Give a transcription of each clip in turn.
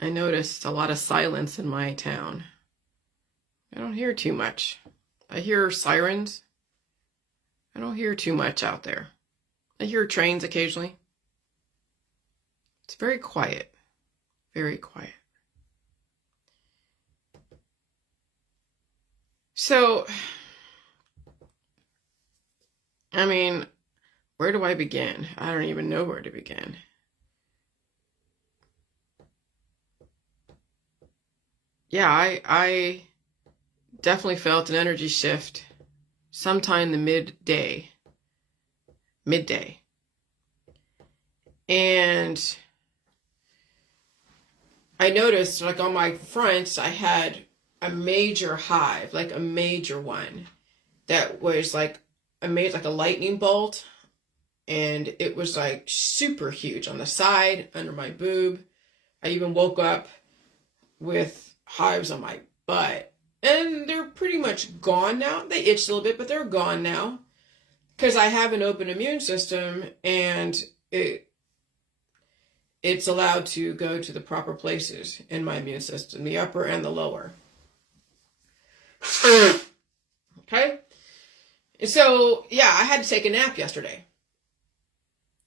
I noticed a lot of silence in my town. I don't hear too much. I hear sirens. I don't hear too much out there. I hear trains occasionally. It's very quiet. Very quiet. So, I mean, where do I begin? I don't even know where to begin. Yeah, I definitely felt an energy shift sometime in the midday. And I noticed, like, on my front, I had a major hive, like a major one, that was like, I made like a lightning bolt, and it was like super huge on the side, under my boob. I even woke up with hives on my butt, and they're pretty much gone now. They itched a little bit, but they're gone now because I have an open immune system, and it's allowed to go to the proper places in my immune system, the upper and the lower. Okay? So, yeah, I had to take a nap yesterday.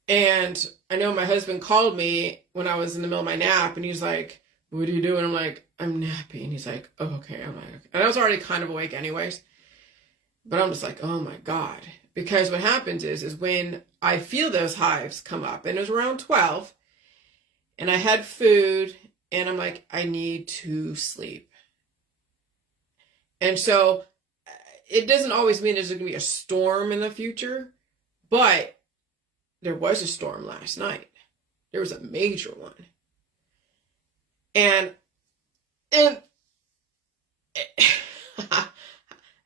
And I know my husband called me when I was in the middle of my nap, and he's like, "What are you doing?" I'm like, "I'm napping." And he's like, "Oh, okay." I'm like, okay. And I was already kind of awake anyways. But I'm just like, oh my God. Because what happens is when I feel those hives come up, and it was around 12, and I had food, and I'm like, I need to sleep. And so it doesn't always mean there's going to be a storm in the future, but there was a storm last night. There was a major one. And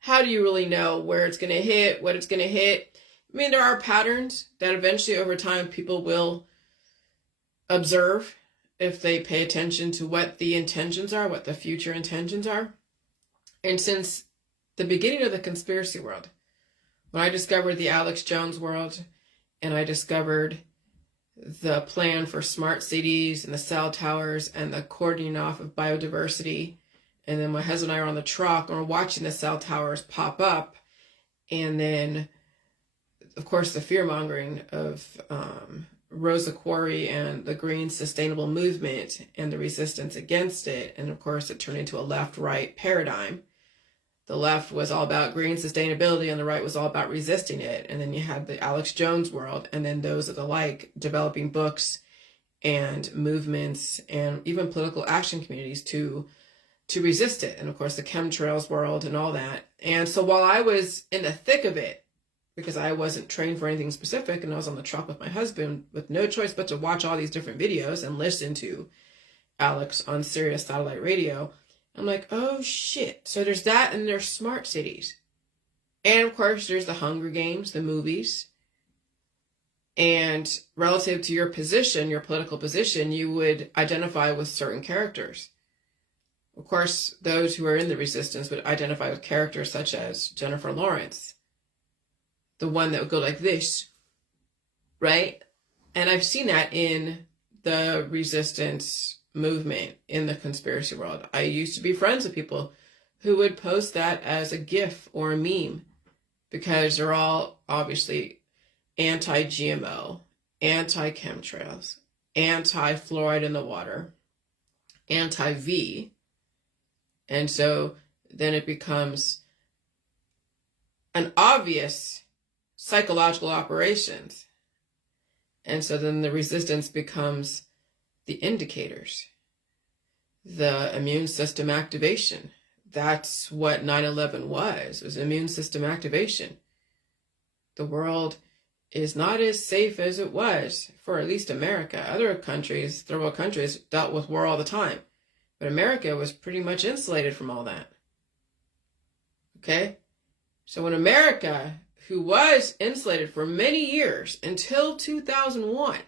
how do you really know where it's going to hit, what it's going to hit? I mean, there are patterns that eventually over time people will observe if they pay attention to what the intentions are, what the future intentions are. And since the beginning of the conspiracy world, when I discovered the Alex Jones world, and I discovered the plan for smart cities and the cell towers and the cordoning off of biodiversity, and then my husband and I are on the truck and we're watching the cell towers pop up, and then, of course, the fear-mongering of Rosa Quarry and the green sustainable movement and the resistance against it. And of course, it turned into a left-right paradigm. The left was all about green sustainability and the right was all about resisting it. And then you had the Alex Jones world, and then those of the like developing books and movements and even political action communities to resist it. And of course, the chemtrails world and all that. And so while I was in the thick of it, because I wasn't trained for anything specific, and I was on the truck with my husband with no choice but to watch all these different videos and listen to Alex on Sirius satellite radio, I'm like, oh shit. So there's that, and there's smart cities. And of course, there's the Hunger Games, the movies. And relative to your position, your political position, you would identify with certain characters. Of course, those who are in the resistance would identify with characters such as Jennifer Lawrence, the one that would go like this, right? And I've seen that in the resistance movement in the conspiracy world. I used to be friends with people who would post that as a GIF or a meme because they're all obviously anti-GMO, anti-chemtrails, anti-fluoride in the water, anti-V. And so then it becomes an obvious psychological operations. And so then the resistance becomes the indicators, the immune system activation. That's what 9/11 was immune system activation. The world is not as safe as it was for at least America. Other countries, third world countries, dealt with war all the time. But America was pretty much insulated from all that. Okay? So when America, who was insulated for many years until 2001,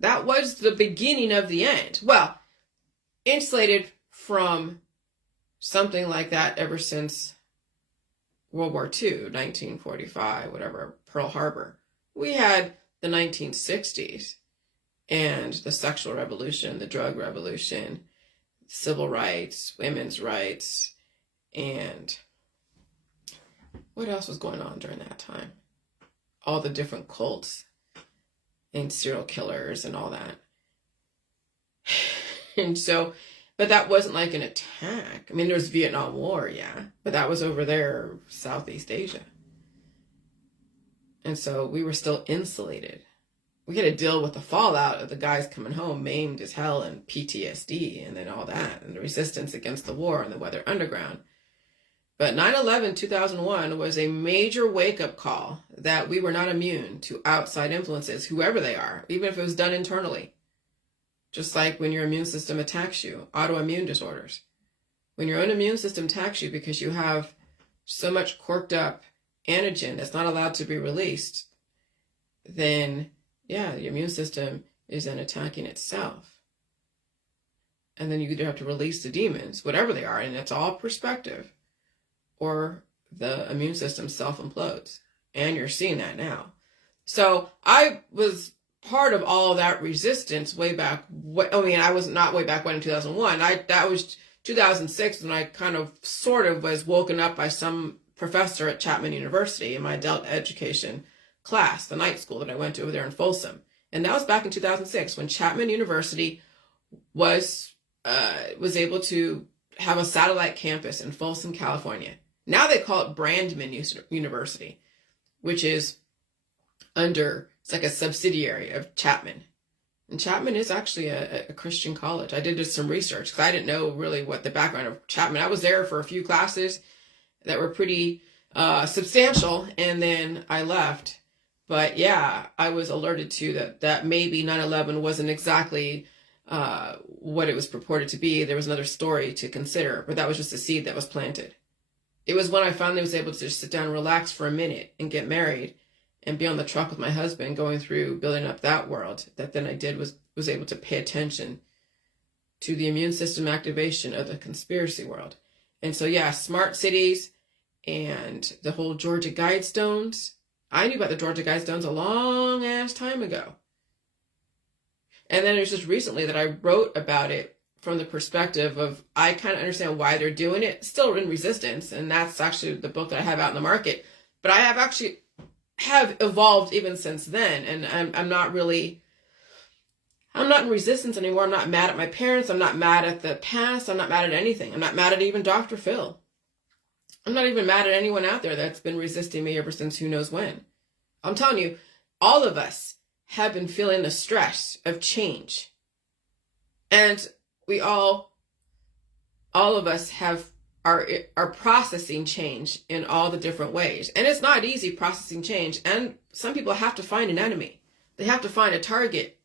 that was the beginning of the end. Well, insulated from something like that ever since World War II, 1945, whatever, Pearl Harbor. We had the 1960s, and the sexual revolution, the drug revolution, civil rights, women's rights, and what else was going on during that time? All the different cults and serial killers and all that. And so, but that wasn't like an attack. I mean, there was Vietnam War, yeah, but that was over there, Southeast Asia. And so we were still insulated. We had to deal with the fallout of the guys coming home maimed as hell and PTSD and then all that and the resistance against the war and the Weather Underground. But 9/11, 2001 was a major wake-up call that we were not immune to outside influences, whoever they are, even if it was done internally. Just like when your immune system attacks you, autoimmune disorders. When your own immune system attacks you because you have so much corked up antigen that's not allowed to be released, then yeah, your immune system is then attacking itself. And then you either have to release the demons, whatever they are, and it's all perspective, or the immune system self-implodes. And you're seeing that now. So I was part of all of that resistance way back. I was not way back when in 2001. That was 2006 when I kind of sort of was woken up by some professor at Chapman University in my adult education class, the night school that I went to over there in Folsom. And that was back in 2006 when Chapman University was able to have a satellite campus in Folsom, California. Now they call it Brandman University, which is it's like a subsidiary of Chapman. And Chapman is actually a Christian college. I did some research because I didn't know really what the background of Chapman. I was there for a few classes that were pretty substantial, and then I left. But yeah, I was alerted to that maybe 9/11 wasn't exactly what it was purported to be. There was another story to consider, but that was just a seed that was planted. It was when I finally was able to just sit down and relax for a minute and get married and be on the truck with my husband going through building up that world that then I was able to pay attention to the immune system activation of the conspiracy world. And so yeah, smart cities and the whole Georgia Guidestones. I knew about the Georgia Guidestones a long ass time ago. And then it was just recently that I wrote about it from the perspective of, I kind of understand why they're doing it, still in resistance. And that's actually the book that I have out in the market. But I have evolved even since then. And I'm not in resistance anymore. I'm not mad at my parents. I'm not mad at the past. I'm not mad at anything. I'm not mad at even Dr. Phil. I'm not even mad at anyone out there that's been resisting me ever since who knows when. I'm telling you, all of us have been feeling the stress of change. And we all of us are processing change in all the different ways. And it's not easy processing change. And some people have to find an enemy. They have to find a target.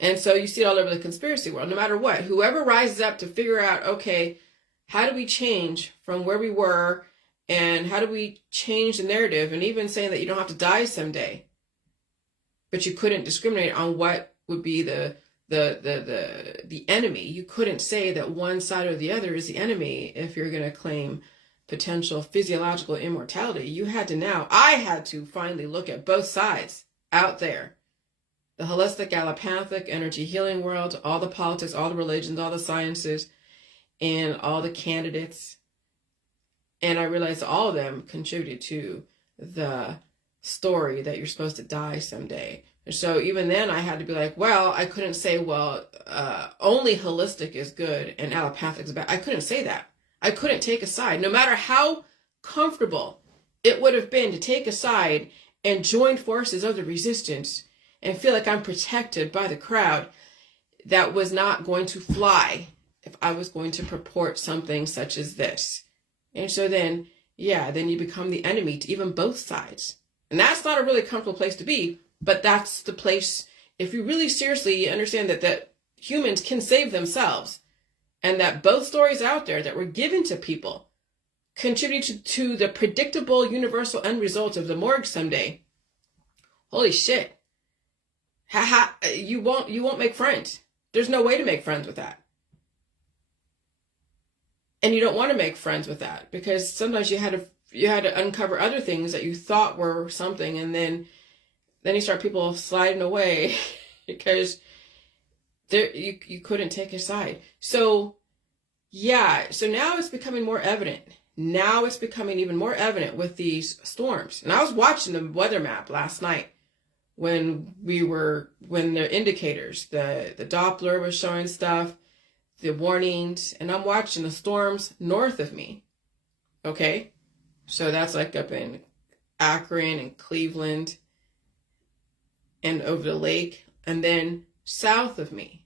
And so you see it all over the conspiracy world, no matter what. Whoever rises up to figure out, okay, how do we change from where we were, and how do we change the narrative, and even saying that you don't have to die someday, but you couldn't discriminate on what would be the enemy. You couldn't say that one side or the other is the enemy if you're going to claim potential physiological immortality. I had to finally look at both sides out there. The holistic, allopathic, energy healing world, all the politics, all the religions, all the sciences, and all the candidates. And I realized all of them contributed to the story that you're supposed to die someday. And so even then I had to be like, well, I couldn't say, only holistic is good and allopathic is bad. I couldn't say that. I couldn't take a side. No matter how comfortable it would have been to take a side and join forces of the resistance and feel like I'm protected by the crowd, that was not going to fly if I was going to purport something such as this. And so then you become the enemy to even both sides. And that's not a really comfortable place to be, but that's the place, if you really seriously understand that humans can save themselves, and that both stories out there that were given to people contribute to the predictable universal end result of the morgue someday. Holy shit. You won't make friends. There's no way to make friends with that. And you don't want to make friends with that, because sometimes you had to uncover other things that you thought were something, and then you start people sliding away because there you couldn't take a side. So yeah, so now it's becoming more evident. Now it's becoming even more evident with these storms. And I was watching the weather map last night when the indicators, the Doppler was showing stuff, the warnings, and I'm watching the storms north of me. Okay? So that's like up in Akron and Cleveland and over the lake. And then south of me,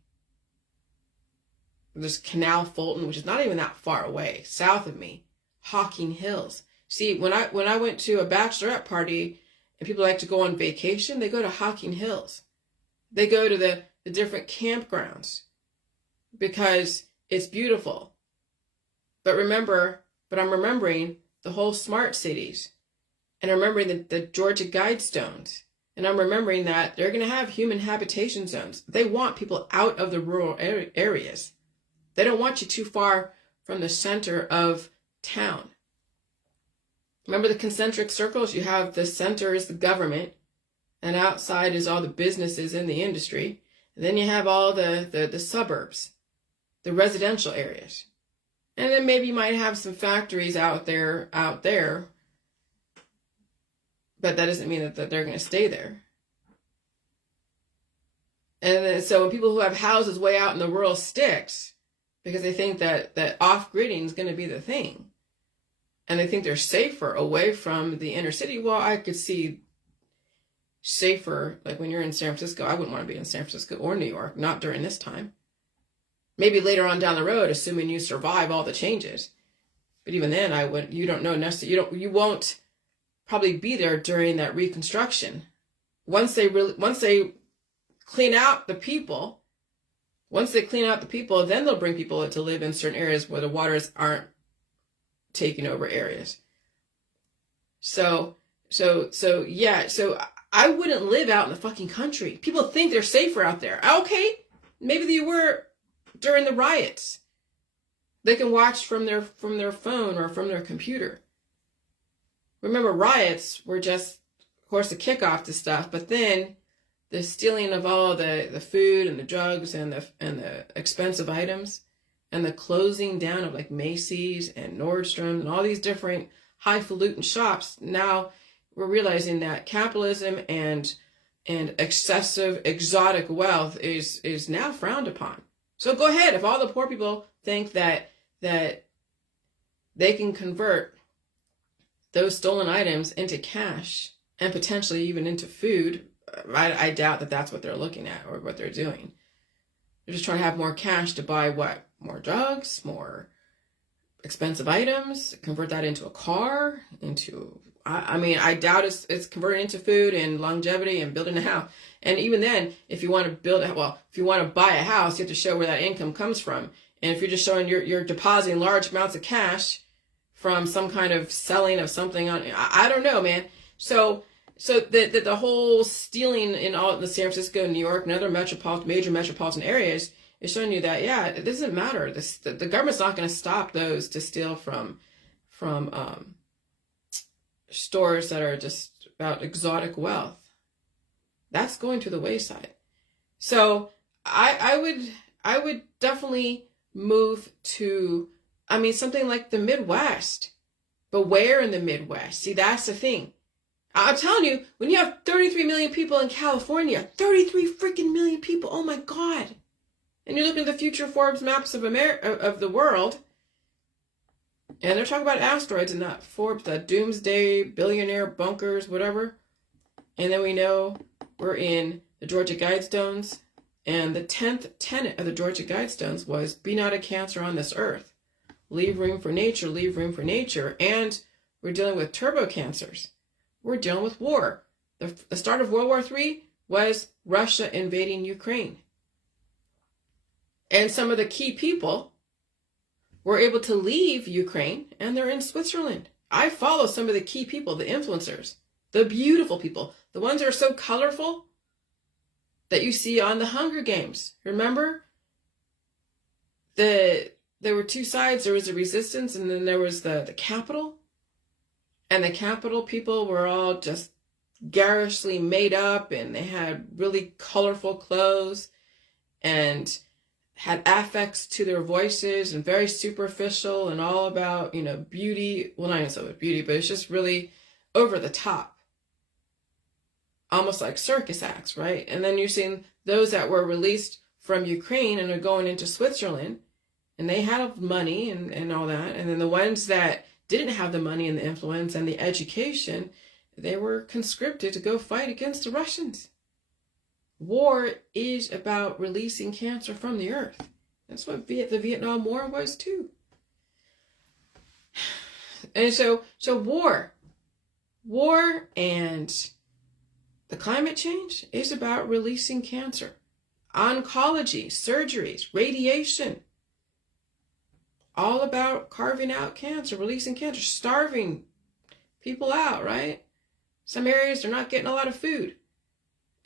there's Canal Fulton, which is not even that far away. South of me, Hocking Hills. See, when I went to a bachelorette party and people like to go on vacation, they go to Hocking Hills. They go to the different campgrounds because it's beautiful. But I'm remembering the whole smart cities, and I'm remembering the Georgia Guidestones, and I'm remembering that they're going to have human habitation zones. They want people out of the rural areas. They don't want you too far from the center of town. Remember the concentric circles? You have the center is the government, and outside is all the businesses in the industry. And then you have all the suburbs, the residential areas. And then maybe you might have some factories out there, but that doesn't mean that they're going to stay there. And then, so when people who have houses way out in the rural sticks, because they think that off-gridding is going to be the thing, and they think they're safer away from the inner city. Well, I could see safer, like when you're in San Francisco. I wouldn't want to be in San Francisco or New York, not during this time. Maybe later on down the road, assuming you survive all the changes. But even then, you don't know necessarily, you won't probably be there during that reconstruction. Once they clean out the people, then they'll bring people to live in certain areas where the waters aren't taking over areas. So I wouldn't live out in the fucking country. People think they're safer out there. Okay, maybe they were during the riots. They can watch from their phone or from their computer. Remember, riots were just, of course, the kickoff to stuff, but then the stealing of all the food and the drugs and the expensive items, and the closing down of like Macy's and Nordstrom and all these different highfalutin shops. Now we're realizing that capitalism and excessive exotic wealth is now frowned upon. So go ahead, if all the poor people think that they can convert those stolen items into cash and potentially even into food, I doubt that that's what they're looking at or what they're doing. They're just trying to have more cash to buy what? More drugs, more expensive items, convert that into a car, I doubt it's converted into food and longevity and building a house. And even then, if you want to buy a house, you have to show where that income comes from. And if you're just showing you're depositing large amounts of cash from some kind of selling of something on, I don't know, man. So the whole stealing in all the San Francisco, New York, and other major metropolitan areas is showing you that, yeah, it doesn't matter. The government's not going to stop those to steal from stores that are just about exotic wealth. That's going to the wayside. So I would definitely move to, something like the Midwest. But where in the Midwest? See, that's the thing. I'm telling you, when you have 33 million people in California, 33 freaking million people, oh my God. And you're looking at the future Forbes maps of of the world, and they're talking about asteroids in that Forbes, the doomsday billionaire bunkers, whatever. And then we know we're in the Georgia Guidestones, and the 10th tenet of the Georgia Guidestones was, be not a cancer on this earth. Leave room for nature, leave room for nature. And we're dealing with turbo cancers. We're dealing with war. The start of World War III was Russia invading Ukraine. And some of the key people were able to leave Ukraine, and they're in Switzerland. I follow some of the key people, the influencers, the beautiful people, the ones that are so colorful that you see on the Hunger Games. Remember? There were two sides. There was the resistance, and then there was the capital. And the capital people were all just garishly made up, and they had really colorful clothes and had affects to their voices and very superficial and all about, beauty. Well, not even so much beauty, but it's just really over the top. Almost like circus acts, right? And then you're seeing those that were released from Ukraine and are going into Switzerland, and they have money and all that. And then the ones that didn't have the money and the influence and the education, they were conscripted to go fight against the Russians. War is about releasing cancer from the earth. That's what the Vietnam War was too. And so war and the climate change is about releasing cancer. Oncology, surgeries, radiation, all about carving out cancer, releasing cancer, starving people out, right? Some areas, they're not getting a lot of food.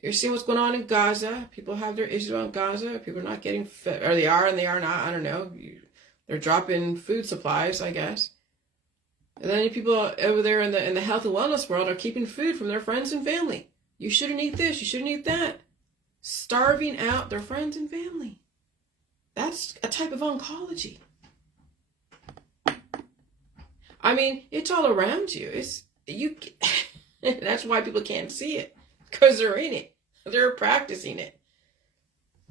You're seeing what's going on in Gaza. People have their issues on Gaza. People are not getting fed, or they are and they are not. I don't know. They're dropping food supplies, I guess. And then people over there in the health and wellness world are keeping food from their friends and family. You shouldn't eat this. You shouldn't eat that. Starving out their friends and family. That's a type of oncology. I mean, it's all around you. That's why people can't see it, because they're in it. They're practicing it.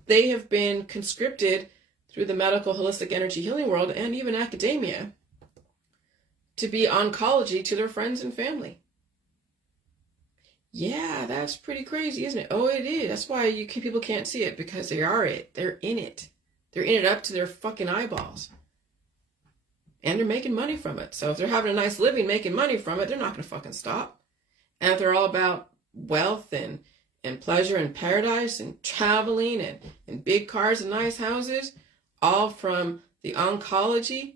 They have been conscripted through the medical holistic energy healing world and even academia to be oncology to their friends and family. Yeah, that's pretty crazy, isn't it? Oh, it is. That's why people can't see it, because they are it. They're in it. They're in it up to their fucking eyeballs. And they're making money from it. So if they're having a nice living making money from it, they're not going to fucking stop. And if they're all about wealth and pleasure and paradise and traveling and big cars and nice houses, all from the oncology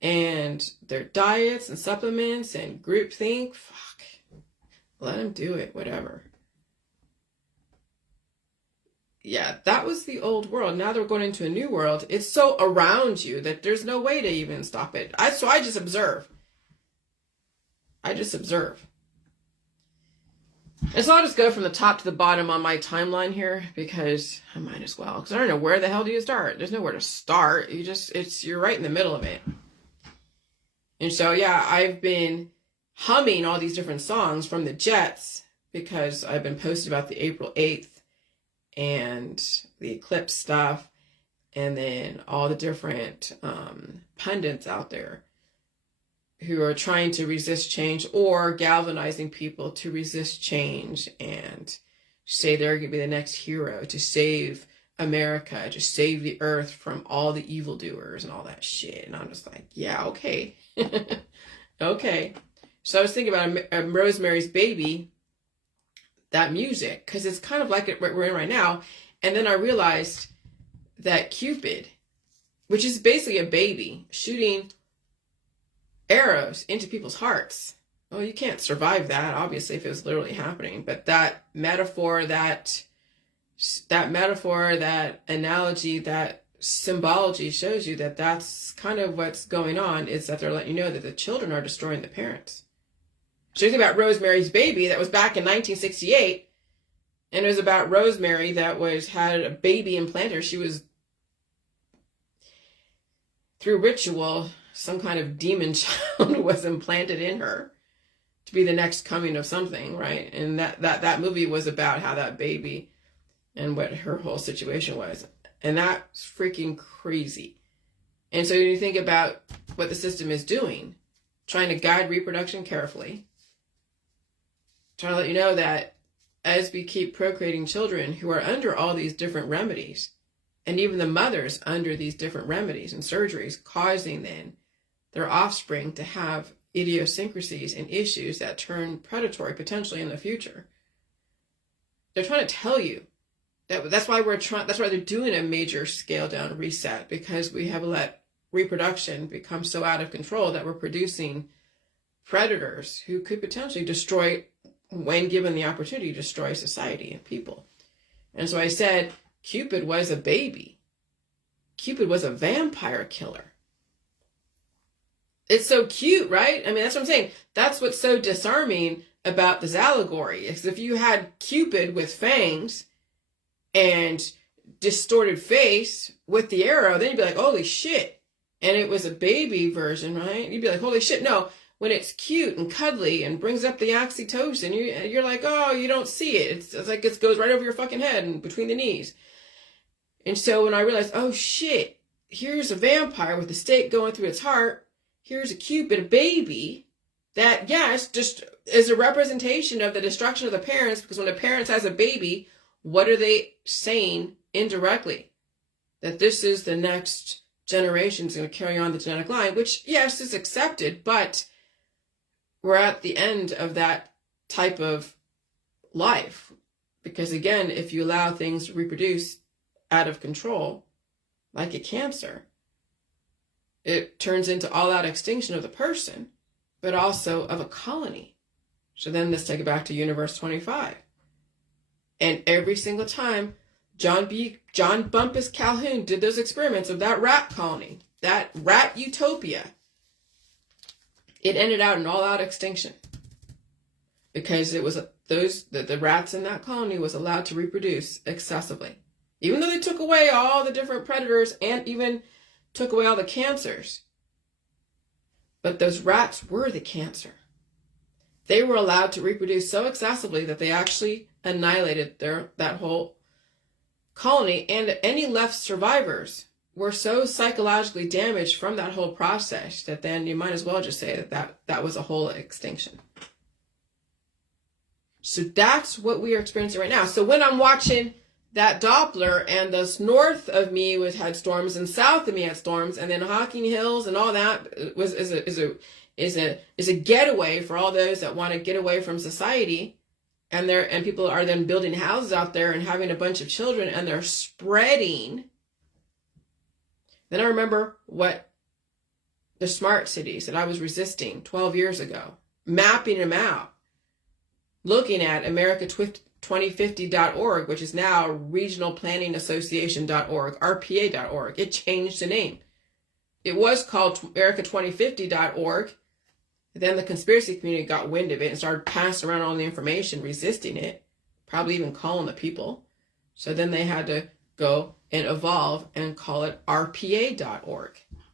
and their diets and supplements and groupthink, fuck, let them do it, whatever. Yeah, that was the old world. Now they're going into a new world. It's so around you that there's no way to even stop it. So I just observe. And so I'll just go from the top to the bottom on my timeline here, because I might as well. Because I don't know, where the hell do you start? There's nowhere to start. You're right in the middle of it. And so, yeah, I've been humming all these different songs from the Jets, because I've been posting about the April 8th and the eclipse stuff, and then all the different pundits out there who are trying to resist change or galvanizing people to resist change and say they're going to be the next hero to save America, to save the earth from all the evildoers and all that shit. And I'm just like, yeah, okay. Okay. So I was thinking about Rosemary's Baby, that music, because it's kind of like it we're in right now. And then I realized that Cupid, which is basically a baby shooting arrows into people's hearts. Well, you can't survive that, obviously, if it was literally happening. But that metaphor, that analogy, that symbology shows you that that's kind of what's going on, is that they're letting you know that the children are destroying the parents. So you think about Rosemary's Baby, that was back in 1968, and it was about Rosemary that had a baby implanted. She was, through ritual, some kind of demon child was implanted in her to be the next coming of something, right? And that movie was about how that baby and what her whole situation was. And that's freaking crazy. And so you think about what the system is doing, trying to guide reproduction carefully, trying to let you know that as we keep procreating children who are under all these different remedies, and even the mothers under these different remedies and surgeries, causing then their offspring to have idiosyncrasies and issues that turn predatory potentially in the future. They're trying to tell you that's why they're doing a major scale down reset, because we have let reproduction become so out of control that we're producing predators who could potentially destroy, when given the opportunity, destroy society and people. And so I said, Cupid was a baby. Cupid was a vampire killer. It's so cute, right? I mean, that's what I'm saying. That's what's so disarming about this allegory. Because if you had Cupid with fangs and distorted face with the arrow, then you'd be like, holy shit. And it was a baby version, right? You'd be like, holy shit. No, when it's cute and cuddly and brings up the oxytocin, you're like, oh, you don't see it. It's like it goes right over your fucking head and between the knees. And so when I realized, oh shit, here's a vampire with a stake going through its heart. Here's a Cupid, a baby, that, yes, just is a representation of the destruction of the parents, because when a parent has a baby, what are they saying indirectly? That this is the next generation is going to carry on the genetic line, which, yes, is accepted, but we're at the end of that type of life. Because again, if you allow things to reproduce out of control, like a cancer, it turns into all-out extinction of the person, but also of a colony. So then let's take it back to Universe 25. And every single time John Bumpus Calhoun did those experiments of that rat colony, that rat utopia, it ended out in all-out extinction. Because it was the rats in that colony was allowed to reproduce excessively. Even though they took away all the different predators and even took away all the cancers. But those rats were the cancer. They were allowed to reproduce so excessively that they actually annihilated that whole colony, and any left survivors were so psychologically damaged from that whole process that then you might as well just say that was a whole extinction. So that's what we are experiencing right now. So when I'm watching that Doppler and the north of me had storms and south of me had storms, and then Hocking Hills and all that is a getaway for all those that want to get away from society, and people are then building houses out there and having a bunch of children, and they're spreading. Then I remember what the smart cities that I was resisting 12 years ago, mapping them out, looking at America2050.org, which is now regionalplanningassociation.org, RPA.org. It changed the name. It was called America2050.org. Then the conspiracy community got wind of it and started passing around all the information, resisting it, probably even calling the people. So then they had to go and evolve and call it RPA.org,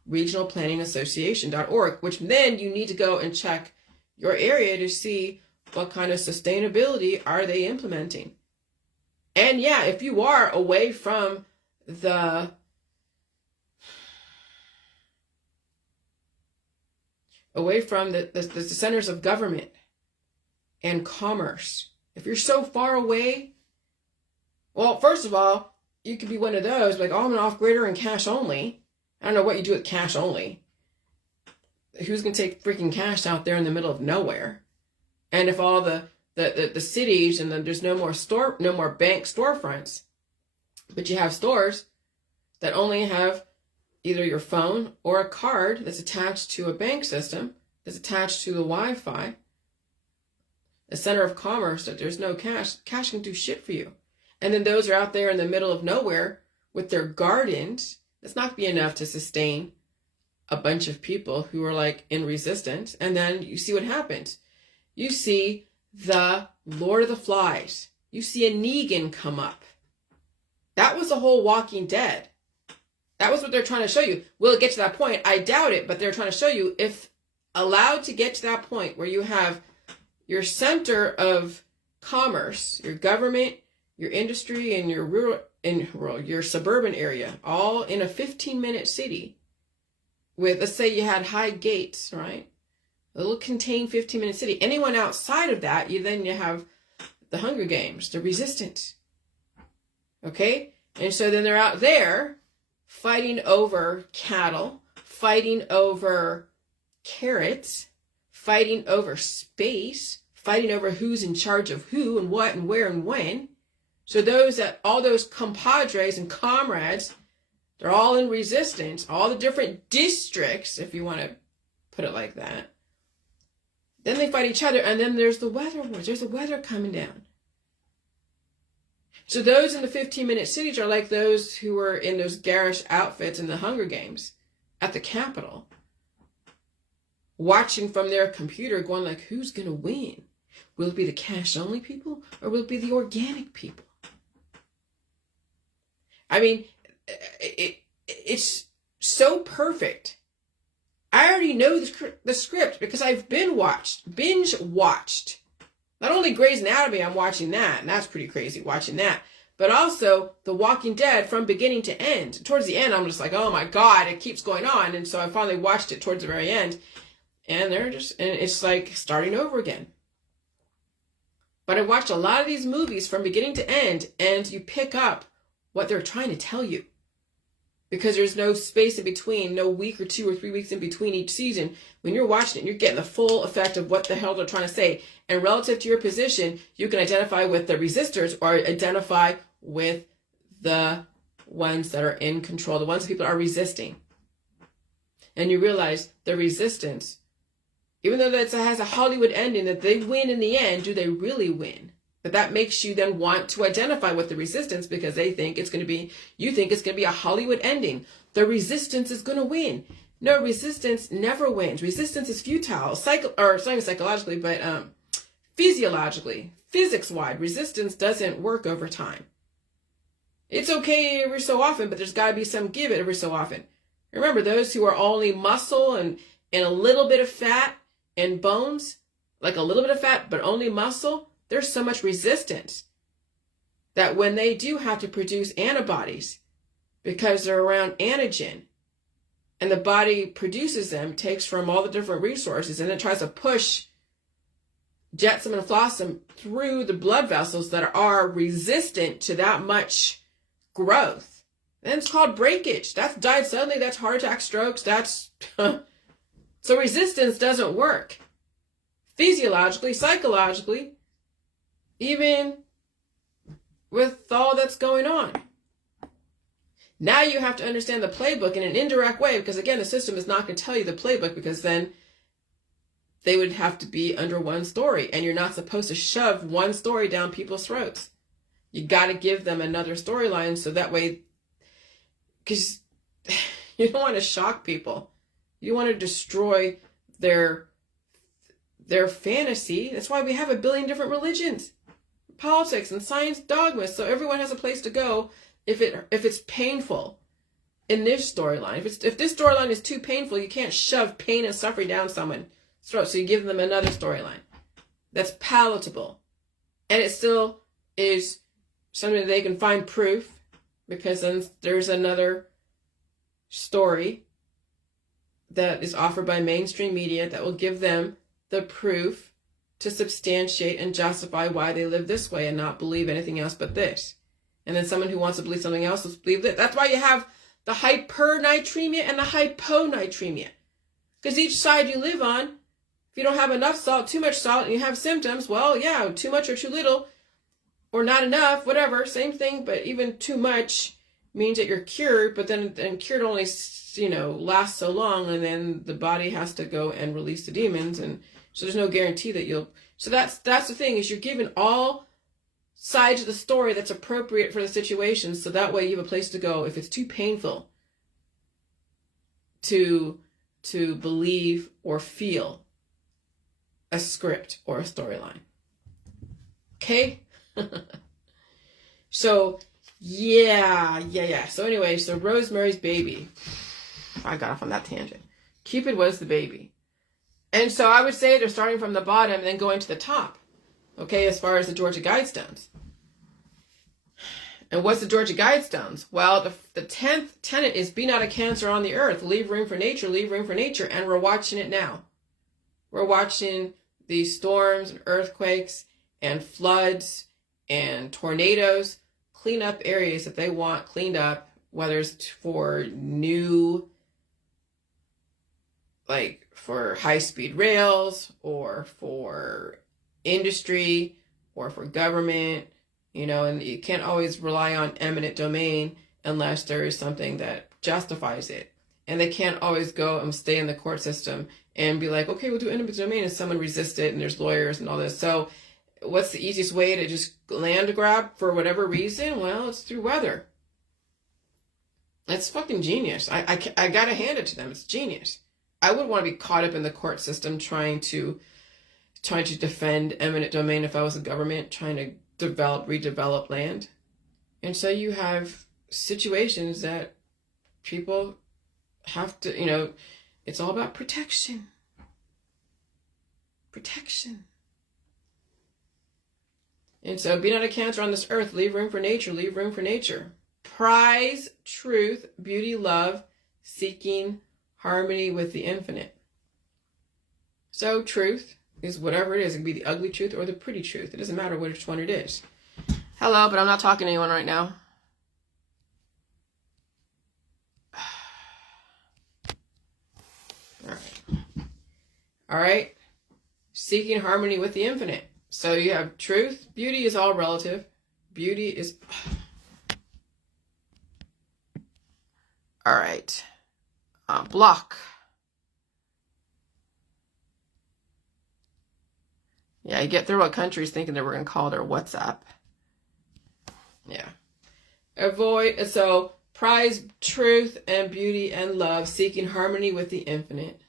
regionalplanningassociation.org, which then you need to go and check your area to see what kind of sustainability are they implementing. And yeah, if you are away from the centers of government and commerce, if you're so far away, well, first of all, you could be one of those, like, oh, I'm an off-grader and cash only. I don't know what you do with cash only. Who's going to take freaking cash out there in the middle of nowhere? And if all the cities, and then there's no more bank storefronts, but you have stores that only have either your phone or a card that's attached to a bank system, that's attached to the Wi-Fi, a center of commerce, that there's no cash can do shit for you. And then those are out there in the middle of nowhere with their gardens. That's not be enough to sustain a bunch of people who are like in resistance. And then you see what happens. You see the Lord of the Flies. You see a Negan come up. That was the whole Walking Dead. That was what they're trying to show you. Will it get to that point? I doubt it, but they're trying to show you, if allowed to get to that point where you have your center of commerce, your government, your industry, and your your suburban area, all in a 15-minute city with, let's say you had High Gates, right? A little contained 15-minute city. Anyone outside of that, you have the Hunger Games, the Resistance. Okay? And so then they're out there fighting over cattle, fighting over carrots, fighting over space, fighting over who's in charge of who and what and where and when. So all those compadres and comrades, they're all in resistance, all the different districts, if you want to put it like that. Then they fight each other, and then there's the weather wars. There's the weather coming down. So those in the 15-minute cities are like those who were in those garish outfits in the Hunger Games at the Capitol, watching from their computer, going like, who's going to win? Will it be the cash only people or will it be the organic people? I mean, it's so perfect. I already know the script because I've binge watched. Not only Grey's Anatomy, I'm watching that, and that's pretty crazy watching that, but also The Walking Dead from beginning to end. Towards the end, I'm just like, oh my God, it keeps going on. And so I finally watched it towards the very end, and it's like starting over again. But I watched a lot of these movies from beginning to end, and you pick up what they're trying to tell you. Because there's no space in between, no week or 2 or 3 weeks in between each season. When you're watching it, you're getting the full effect of what the hell they're trying to say. And relative to your position, you can identify with the resistors or identify with the ones that are in control, the ones people are resisting. And you realize the resistance, even though that has a Hollywood ending, that they win in the end, do they really win? But that makes you then want to identify with the resistance because you think it's going to be a Hollywood ending. The resistance is going to win. No, resistance never wins. Resistance is futile. Psychologically, but physiologically, physics-wide, resistance doesn't work over time. It's okay every so often, but there's got to be some give it every so often. Remember, those who are only muscle and a little bit of fat and bones, like a little bit of fat, but only muscle, there's so much resistance that when they do have to produce antibodies because they're around antigen and the body produces them, takes from all the different resources and then tries to push jetsam and flotsam through the blood vessels that are resistant to that much growth. Then it's called breakage. That's died suddenly. That's heart attack, strokes. That's so resistance doesn't work. Physiologically, psychologically, even with all that's going on. Now you have to understand the playbook in an indirect way because, again, the system is not going to tell you the playbook because then they would have to be under one story. And you're not supposed to shove one story down people's throats. You got to give them another storyline so that way, because you don't want to shock people. You want to destroy their fantasy. That's why we have 1 billion different religions, politics, and science dogmas. So everyone has a place to go if it's painful in this storyline. If this storyline is too painful, you can't shove pain and suffering down someone's throat. So you give them another storyline that's palatable. And it still is something that they can find proof because then there's another story that is offered by mainstream media that will give them the proof to substantiate and justify why they live this way and not believe anything else but this. And then someone who wants to believe something else will believe that. That's why you have the hypernatremia and the hyponatremia. Because each side you live on, if you don't have enough salt, too much salt, and you have symptoms, well, yeah, too much or too little, or not enough, whatever, same thing, but even too much means that you're cured, but then cured only, lasts so long, and then the body has to go and release the demons, and so there's no guarantee that you'll. So that's the thing, is you're given all sides of the story that's appropriate for the situation, so that way you have a place to go if it's too painful to believe or feel a script or a storyline. Okay? So, yeah. So anyway, so Rosemary's Baby. I got off on that tangent. Cupid was the baby. And so I would say they're starting from the bottom and then going to the top. Okay, as far as the Georgia Guidestones. And what's the Georgia Guidestones? Well, the 10th tenet is be not a cancer on the earth. Leave room for nature, leave room for nature. And we're watching it now. We're watching these storms and earthquakes and floods and tornadoes clean up areas that they want cleaned up, whether it's for new, like for high-speed rails or for industry or for government, and you can't always rely on eminent domain unless there is something that justifies it. And they can't always go and stay in the court system and be like, okay, we'll do eminent domain, and someone resists it and there's lawyers and all this. So what's the easiest way to just land grab for whatever reason? Well, it's through weather. That's fucking genius. I gotta hand it to them. It's genius. I would want to be caught up in the court system trying to trying to defend eminent domain if I was a government, trying to redevelop land. And so you have situations that people have to, it's all about protection. Protection. And so be not a Cancer on this earth. Leave room for nature. Leave room for nature. Prize truth, beauty, love, seeking harmony with the infinite. So truth is whatever it is. It can be the ugly truth or the pretty truth. It doesn't matter which one it is. Hello, but I'm not talking to anyone right now. All right. Seeking harmony with the infinite. So you have truth. Beauty is all relative. Beauty is... All right. Block. Yeah, you get through what countries thinking that we're going to call their WhatsApp. Yeah. Avoid. So prize truth and beauty and love, seeking harmony with the infinite.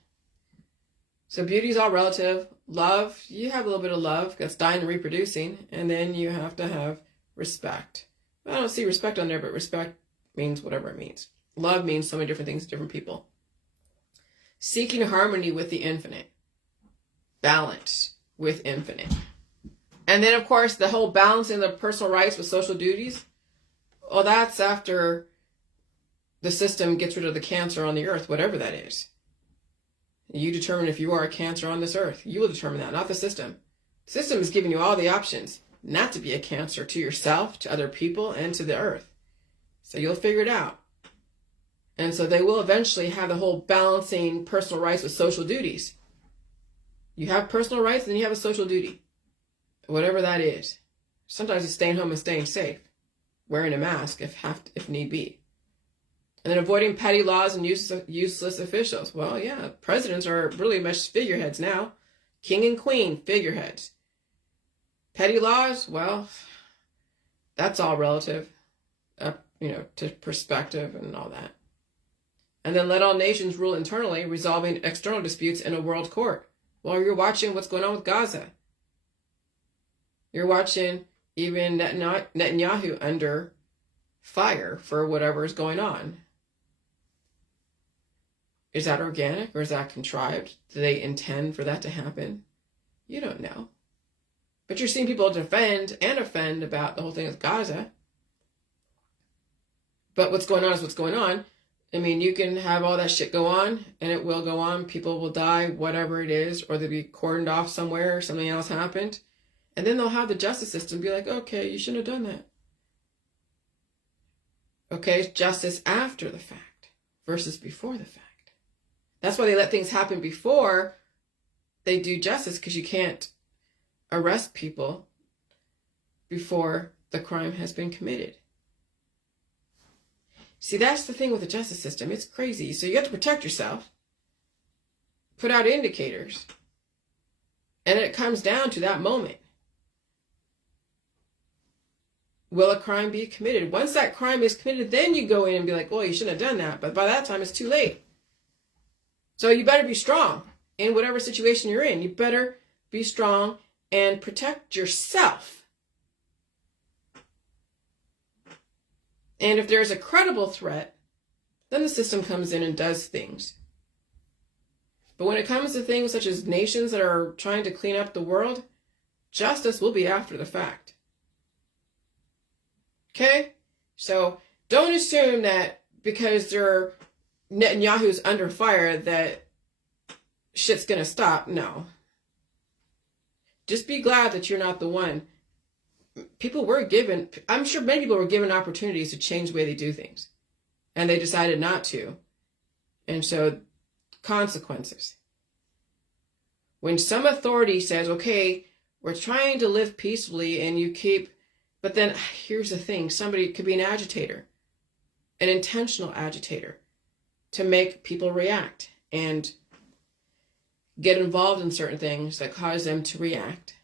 So beauty is all relative. Love, you have a little bit of love that's dying and reproducing. And then you have to have respect. I don't see respect on there, but respect means whatever it means. Love means so many different things to different people. Seeking harmony with the infinite. Balance with infinite. And then, of course, the whole balancing the personal rights with social duties. Well, that's after the system gets rid of the Cancer on the earth, whatever that is. You determine if you are a Cancer on this earth. You will determine that, not the system. The system is giving you all the options not to be a Cancer to yourself, to other people, and to the earth. So you'll figure it out. And so they will eventually have the whole balancing personal rights with social duties. You have personal rights, and then you have a social duty. Whatever that is. Sometimes it's staying home and staying safe. Wearing a mask if need be. And then avoiding petty laws and useless officials. Well, yeah, presidents are really much figureheads now. King and queen, figureheads. Petty laws, well, that's all relative, to perspective and all that. And then let all nations rule internally, resolving external disputes in a world court. Well, you're watching what's going on with Gaza. You're watching even Netanyahu under fire for whatever is going on. Is that organic or is that contrived? Do they intend for that to happen? You don't know. But you're seeing people defend and offend about the whole thing with Gaza. But what's going on is what's going on. I mean, you can have all that shit go on, and it will go on. People will die, whatever it is, or they'll be cordoned off somewhere, or something else happened. And then they'll have the justice system be like, okay, you shouldn't have done that. Okay, justice after the fact versus before the fact. That's why they let things happen before they do justice, because you can't arrest people before the crime has been committed. See, that's the thing with the justice system. It's crazy. So you have to protect yourself, put out indicators, and it comes down to that moment. Will a crime be committed? Once that crime is committed, then you go in and be like, well, you shouldn't have done that. But by that time, it's too late. So you better be strong in whatever situation you're in. You better be strong and protect yourself. And if there's a credible threat, then the system comes in and does things. But when it comes to things such as nations that are trying to clean up the world, justice will be after the fact. Okay? So don't assume that because Netanyahu's under fire that shit's going to stop. No. Just be glad that you're not the one. People were given, I'm sure many people were given opportunities to change the way they do things. And they decided not to. And so, consequences. When some authority says, okay, we're trying to live peacefully and you keep, but then here's the thing, somebody could be an agitator, an intentional agitator, to make people react and get involved in certain things that cause them to react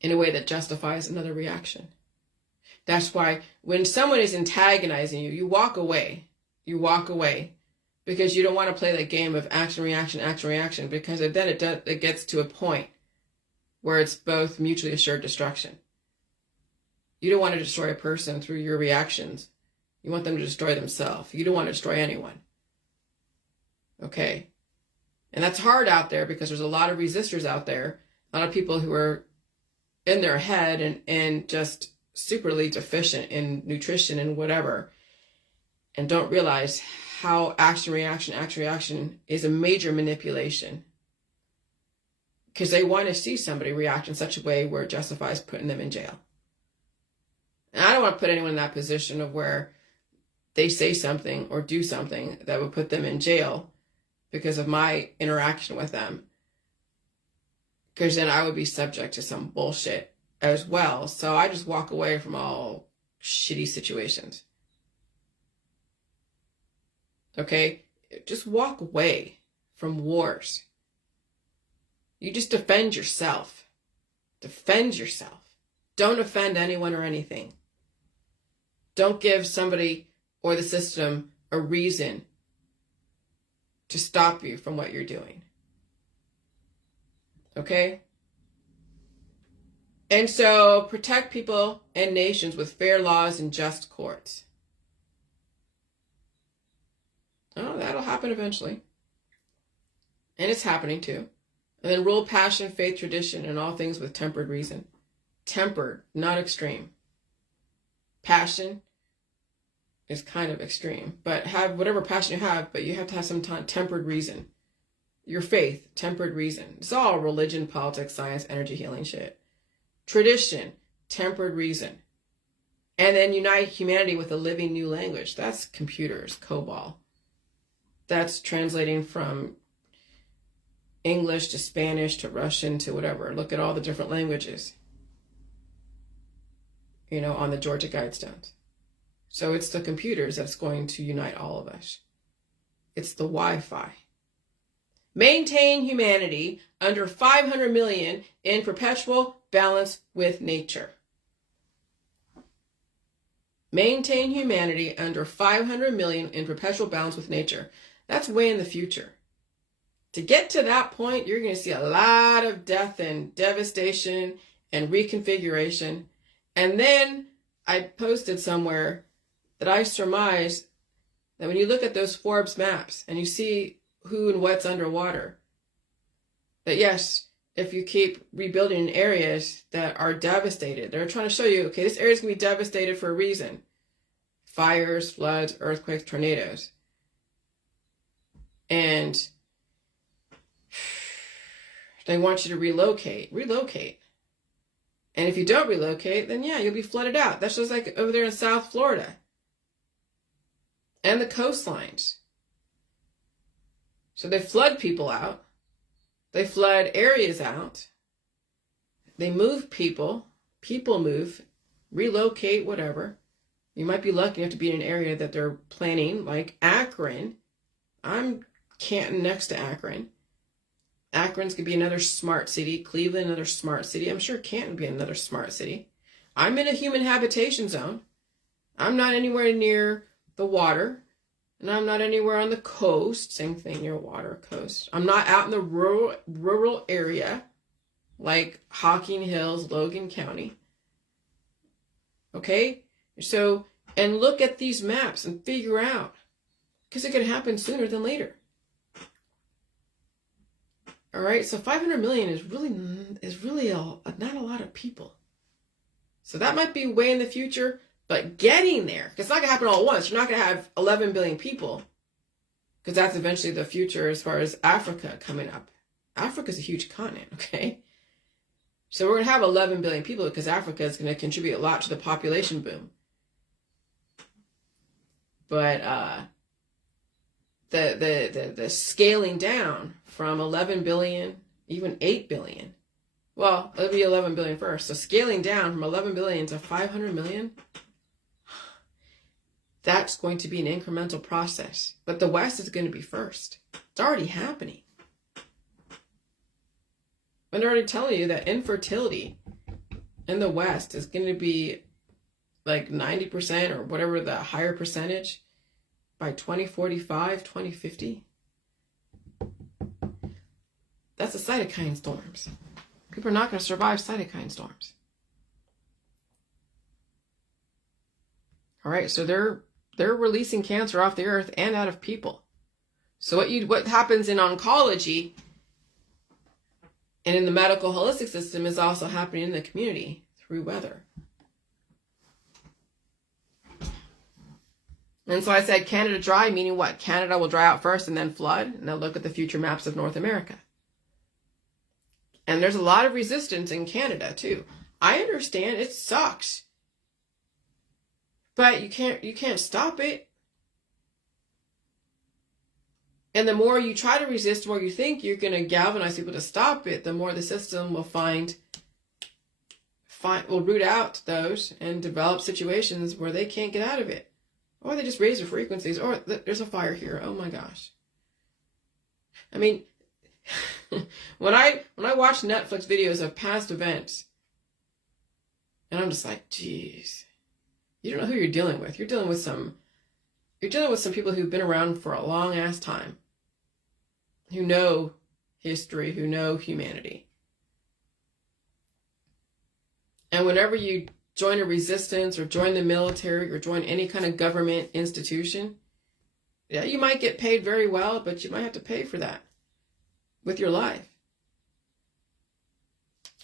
in a way that justifies another reaction. That's why when someone is antagonizing you, you walk away. You walk away because you don't want to play that game of action, reaction, because then it gets to a point where it's both mutually assured destruction. You don't want to destroy a person through your reactions. You want them to destroy themselves. You don't want to destroy anyone. Okay? And that's hard out there because there's a lot of resistors out there. A lot of people who are in their head and just superly deficient in nutrition and whatever, and don't realize how action, reaction is a major manipulation. Because they want to see somebody react in such a way where it justifies putting them in jail. And I don't want to put anyone in that position of where they say something or do something that would put them in jail because of my interaction with them. Because then I would be subject to some bullshit as well. So I just walk away from all shitty situations. Okay? Just walk away from wars. You just defend yourself. Defend yourself. Don't offend anyone or anything. Don't give somebody or the system a reason to stop you from what you're doing. Okay? And so protect people and nations with fair laws and just courts. Oh, that'll happen eventually. And it's happening too. And then rule passion, faith, tradition, and all things with tempered reason. Tempered, not extreme. Passion is kind of extreme. But have whatever passion you have, but you have to have some tempered reason. Your faith, tempered reason. It's all religion, politics, science, energy, healing shit. Tradition, tempered reason. And then unite humanity with a living new language. That's computers, COBOL. That's translating from English to Spanish to Russian to whatever. Look at all the different languages, on the Georgia Guidestones. So it's the computers that's going to unite all of us. It's the Wi-Fi. Maintain humanity under 500 million in perpetual balance with nature. Maintain humanity under 500 million in perpetual balance with nature. That's way in the future. To get to that point, you're going to see a lot of death and devastation and reconfiguration. And then I posted somewhere that I surmise that when you look at those Forbes maps and you see who and what's underwater, that yes, if you keep rebuilding in areas that are devastated, they're trying to show you, okay, this area is going to be devastated for a reason. Fires, floods, earthquakes, tornadoes. And they want you to relocate. And if you don't relocate, then yeah, you'll be flooded out. That's just like over there in South Florida. And the coastlines. So they flood people out. They flood areas out. They move people. People move, relocate, whatever. You might be lucky enough to be in an area that they're planning, like Akron. I'm Canton next to Akron. Akron's going to be another smart city. Cleveland, another smart city. I'm sure Canton will be another smart city. I'm in a human habitation zone. I'm not anywhere near the water. And I'm not anywhere on the coast. Same thing, near water, coast. I'm not out in the rural area like Hocking Hills, Logan County. Okay? So, and look at these maps and figure out. Because it could happen sooner than later. All right, so 500 million is really not a lot of people. So that might be way in the future, but getting there, because it's not going to happen all at once. You're not going to have 11 billion people, because that's eventually the future as far as Africa coming up. Africa's a huge continent, okay? So we're going to have 11 billion people because Africa is going to contribute a lot to the population boom. But the scaling down from 11 billion, even 8 billion. Well, it'll be 11 billion first. So scaling down from 11 billion to 500 million, that's going to be an incremental process. But the West is going to be first. It's already happening. And they're already telling you that infertility in the West is going to be like 90% or whatever the higher percentage by 2045, 2050. That's the cytokine storms. People are not going to survive cytokine storms. All right, so they're releasing cancer off the earth and out of people. So what happens in oncology and in the medical holistic system is also happening in the community through weather. And so I said Canada dry, meaning what? Canada will dry out first and then flood, and they'll look at the future maps of North America. And there's a lot of resistance in Canada too. I understand it sucks. But you can't stop it. And the more you try to resist, the more you think you're going to galvanize people to stop it, the more the system will will root out those and develop situations where they can't get out of it. Or they just raise their frequencies. Or there's a fire here. Oh my gosh. I mean, when I watch Netflix videos of past events, and I'm just like, geez, you don't know who you're dealing with. You're dealing with some people who've been around for a long ass time, who know history, who know humanity. And whenever you join a resistance or join the military or join any kind of government institution, yeah, you might get paid very well, but you might have to pay for that with your life.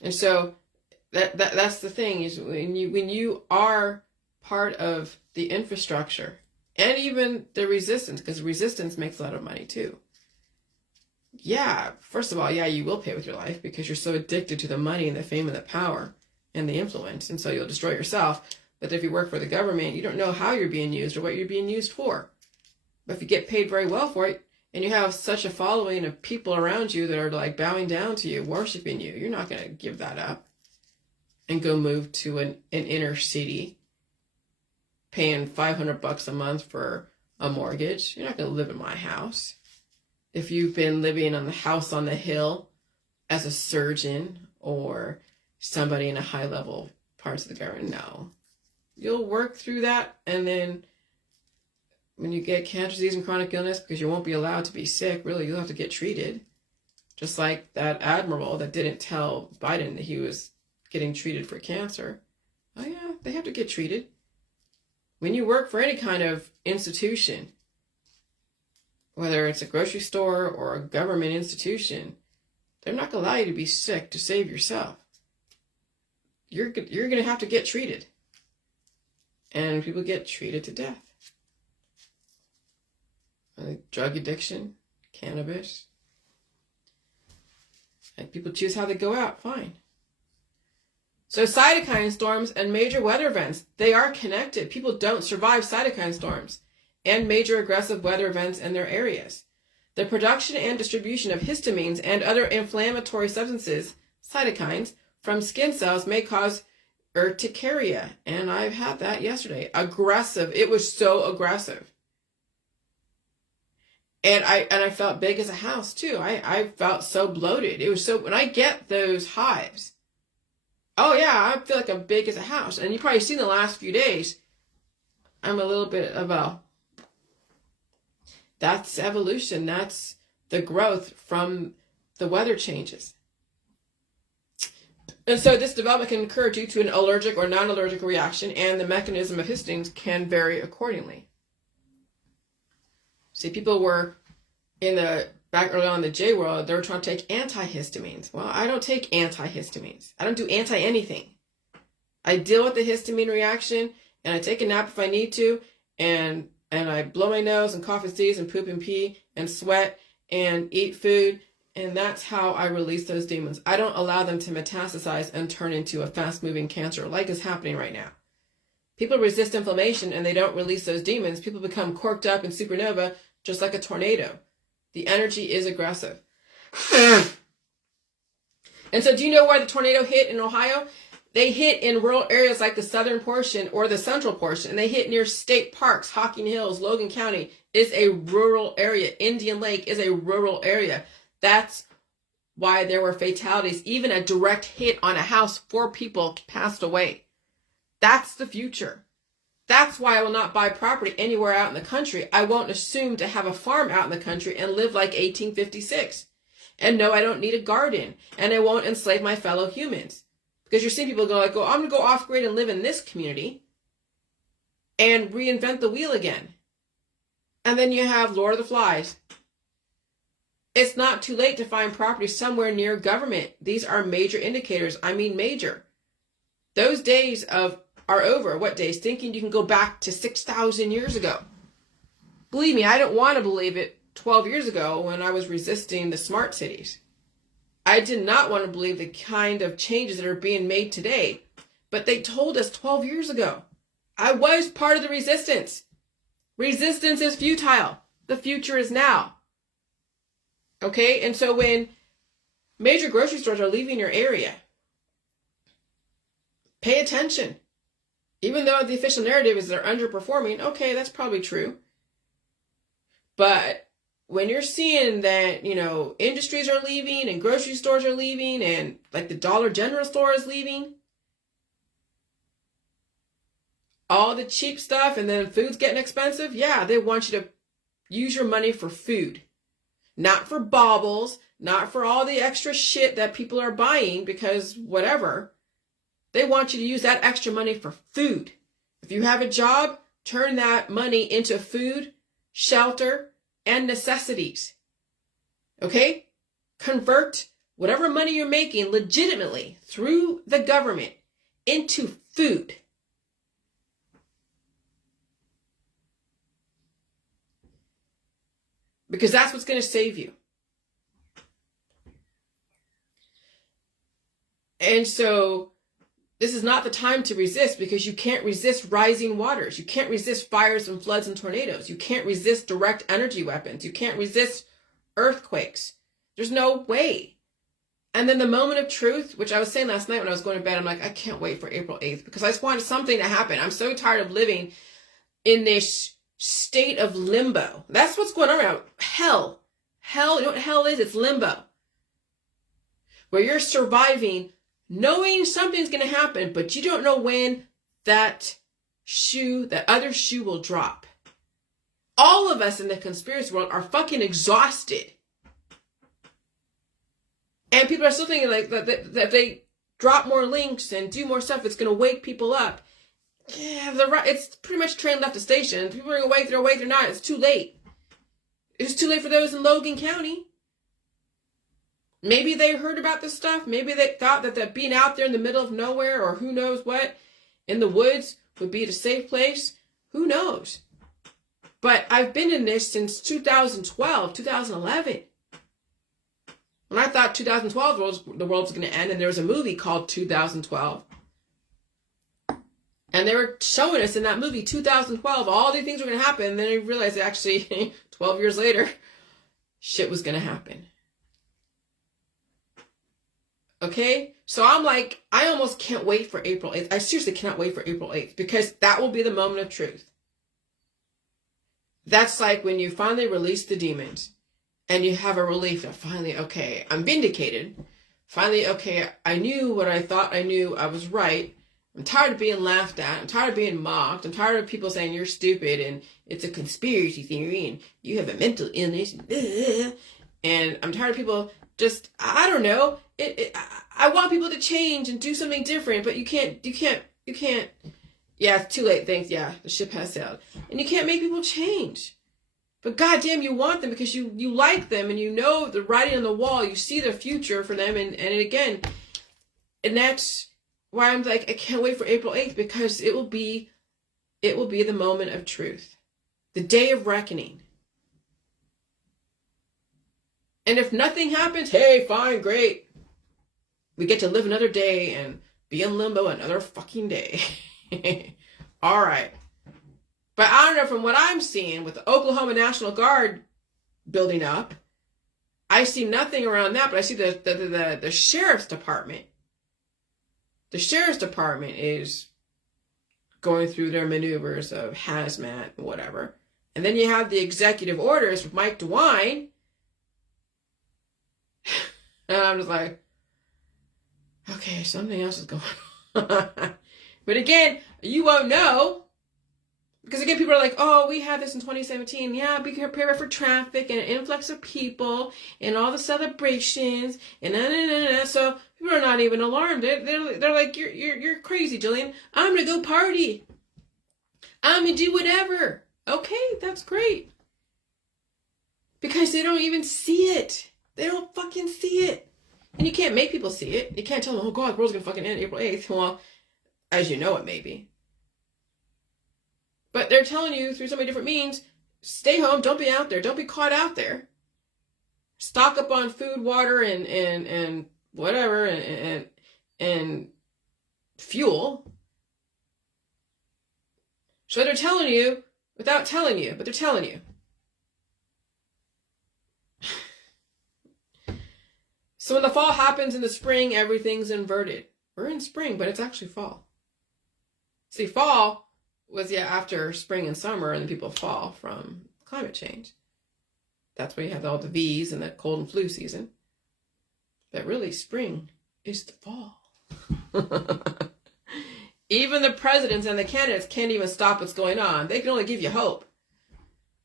And so that's the thing, is when you are part of the infrastructure and even the resistance, because resistance makes a lot of money too. Yeah, first of all, yeah, you will pay with your life because you're so addicted to the money and the fame and the power and the influence, and so you'll destroy yourself. But if you work for the government, you don't know how you're being used or what you're being used for. But if you get paid very well for it, and you have such a following of people around you that are like bowing down to you, worshiping you, you're not going to give that up and go move to an inner city paying $500 a month for a mortgage. You're not going to live in my house. If you've been living on the house on the hill as a surgeon or somebody in a high level parts of the government, no. You'll work through that, and then when you get cancer, disease, and chronic illness, because you won't be allowed to be sick, really, you'll have to get treated. Just like that admiral that didn't tell Biden that he was getting treated for cancer. Oh yeah, they have to get treated. When you work for any kind of institution, whether it's a grocery store or a government institution, they're not going to allow you to be sick to save yourself. You're going to have to get treated. And people get treated to death. Like drug addiction, cannabis. And people choose how they go out, fine. So cytokine storms and major weather events, they are connected. People don't survive cytokine storms and major aggressive weather events in their areas. The production and distribution of histamines and other inflammatory substances, cytokines, from skin cells may cause urticaria. And I've had that yesterday. Aggressive. It was so aggressive. And I felt big as a house too. I felt so bloated. It was so, when I get those hives, oh yeah, I feel like I'm big as a house. And you've probably seen the last few days, I'm a little bit of that's evolution. That's the growth from the weather changes. And so this development can occur due to an allergic or non-allergic reaction, and the mechanism of histamines can vary accordingly. See, people were back early on in the J world, they were trying to take antihistamines. Well, I don't take antihistamines. I don't do anti-anything. I deal with the histamine reaction, and I take a nap if I need to, and I blow my nose and cough and sneeze and poop and pee and sweat and eat food, and that's how I release those demons. I don't allow them to metastasize and turn into a fast-moving cancer like is happening right now. People resist inflammation and they don't release those demons. People become corked up in supernova just like a tornado. The energy is aggressive. And so do you know where the tornado hit in Ohio? They hit in rural areas like the southern portion or the central portion, and they hit near state parks. Hocking Hills, Logan County is a rural area. Indian Lake is a rural area. That's why there were fatalities. Even a direct hit on a house, 4 people passed away. That's the future. That's why I will not buy property anywhere out in the country. I won't assume to have a farm out in the country and live like 1856. And no, I don't need a garden. And I won't enslave my fellow humans. Because you're seeing people go like, oh, I'm going to go off grid and live in this community and reinvent the wheel again. And then you have Lord of the Flies. It's not too late to find property somewhere near government. These are major indicators. I mean major. Those days are over. What days? Thinking you can go back to 6,000 years ago. Believe me, I don't want to believe it 12 years ago when I was resisting the smart cities. I did not want to believe the kind of changes that are being made today. But they told us 12 years ago. I was part of the resistance. Resistance is futile. The future is now. Okay? And so when major grocery stores are leaving your area, pay attention. Even though the official narrative is they're underperforming, okay, that's probably true. But when you're seeing that, industries are leaving and grocery stores are leaving and like the Dollar General store is leaving, all the cheap stuff and then food's getting expensive, yeah, they want you to use your money for food. Not for baubles, not for all the extra shit that people are buying because whatever. They want you to use that extra money for food. If you have a job, turn that money into food, shelter, and necessities. Okay? Convert whatever money you're making legitimately through the government into food. Because that's what's going to save you. And so this is not the time to resist because you can't resist rising waters. You can't resist fires and floods and tornadoes. You can't resist direct energy weapons. You can't resist earthquakes. There's no way. And then the moment of truth, which I was saying last night when I was going to bed, I'm like, I can't wait for April 8th because I just wanted something to happen. I'm so tired of living in this state of limbo. That's what's going on right now. Hell. You know what hell is? It's limbo. Where you're surviving knowing something's going to happen, but you don't know when that other shoe will drop. All of us in the conspiracy world are fucking exhausted. And people are still thinking like that if they drop more links and do more stuff, it's going to wake people up. Yeah, it's pretty much train left the station. People are going to wake, they're awake, they're not. It's too late. It's too late for those in Logan County. Maybe they heard about this stuff. Maybe they thought that being out there in the middle of nowhere or who knows what in the woods would be a safe place. Who knows? But I've been in this since 2012, 2011. When I thought 2012 the world was going to end, and there was a movie called 2012. And they were showing us in that movie 2012 all these things were going to happen. And then I realized that actually 12 years later, shit was going to happen. Okay, so I'm like, I almost can't wait for April 8th. I seriously cannot wait for April 8th because that will be the moment of truth. That's like when you finally release the demons and you have a relief that finally, okay, I'm vindicated. Finally, okay, I knew what I thought I knew. I was right. I'm tired of being laughed at. I'm tired of being mocked. I'm tired of people saying you're stupid and it's a conspiracy theory and you have a mental illness. And I'm tired of people just, I don't know. I want people to change and do something different, but you can't. Yeah, it's too late. Thanks. Yeah, the ship has sailed. And you can't make people change. But goddamn, you want them because you like them and you know the writing on the wall. You see the future for them. And again, and that's why I'm like, I can't wait for April 8th because it will be the moment of truth. The day of reckoning. And if nothing happens, hey, fine, great. We get to live another day and be in limbo another fucking day. All right. But I don't know, from what I'm seeing with the Oklahoma National Guard building up, I see nothing around that, but I see the sheriff's department. The sheriff's department is going through their maneuvers of hazmat and whatever. And then you have the executive orders with Mike DeWine. And I'm just like, okay, something else is going on. But again, you won't know Because again, people are like, oh, we had this in 2017. Yeah, be prepared for traffic and an influx of people and all the celebrations and So people are not even alarmed. They're like, you're crazy, Jillian. I'm gonna go party. I'm gonna do whatever. Okay, that's great. Because they don't even see it. They don't fucking see it. And you can't make people see it. You can't tell them, oh God, the world's gonna fucking end April 8th. Well, as you know it may be. But they're telling you through so many different means, stay home, don't be out there, don't be caught out there. Stock up on food, water, and whatever, and fuel. So they're telling you without telling you, but they're telling you. So when the fall happens in the spring, everything's inverted. We're in spring, but it's actually fall. See, fall was after spring and summer, and then people fall from climate change. That's why you have all the V's and the cold and flu season. But really, spring is the fall. Even the presidents and the candidates can't even stop what's going on. They can only give you hope.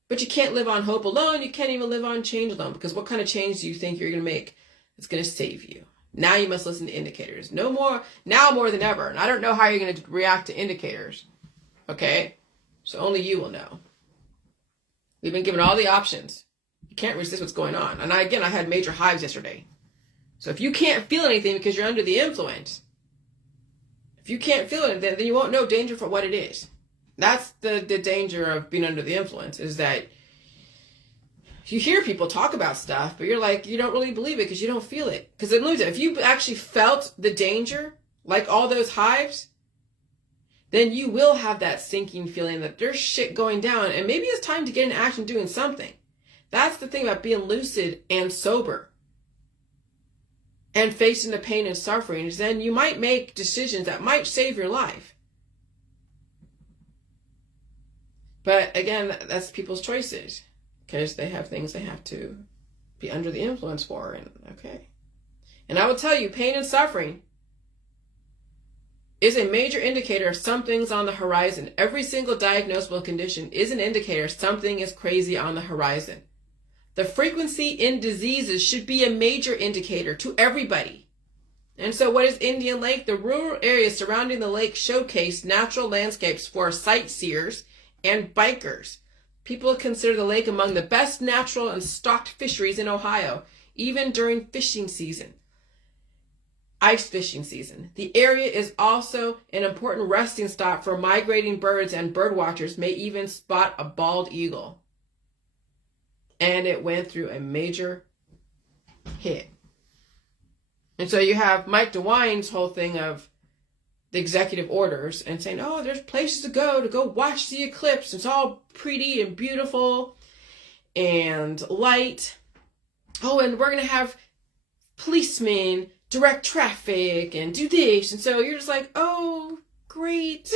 But you can't live on hope alone. You can't even live on change alone. Because what kind of change do you think you're going to make that's going to save you? Now you must listen to indicators. No more, now more than ever. And I don't know how you're going to react to indicators. Okay? So only you will know. We've been given all the options. You can't resist what's going on. And I had major hives yesterday. So if you can't feel anything because you're under the influence, if you can't feel it, then you won't know danger for what it is. That's the danger of being under the influence, is that you hear people talk about stuff, but you're like, you don't really believe it because you don't feel it. Because if you actually felt the danger, like all those hives, then you will have that sinking feeling that there's shit going down, and maybe it's time to get in action doing something. That's the thing about being lucid and sober and facing the pain and suffering, is then you might make decisions that might save your life. But again, that's people's choices, because they have things they have to be under the influence for. And okay. And I will tell you, pain and suffering is a major indicator of something's on the horizon. Every single diagnosable condition is an indicator something is crazy on the horizon. The frequency in diseases should be a major indicator to everybody. And so what is Indian Lake? The rural areas surrounding the lake showcase natural landscapes for sightseers and bikers. People consider the lake among the best natural and stocked fisheries in Ohio, even during fishing season. Ice fishing season. The area is also an important resting stop for migrating birds, and bird watchers may even spot a bald eagle. And it went through a major hit. And so you have Mike DeWine's whole thing of the executive orders and saying, oh, there's places to go watch the eclipse. It's all pretty and beautiful and light. Oh, and we're going to have policemen direct traffic and do this. And so you're just like, oh, great.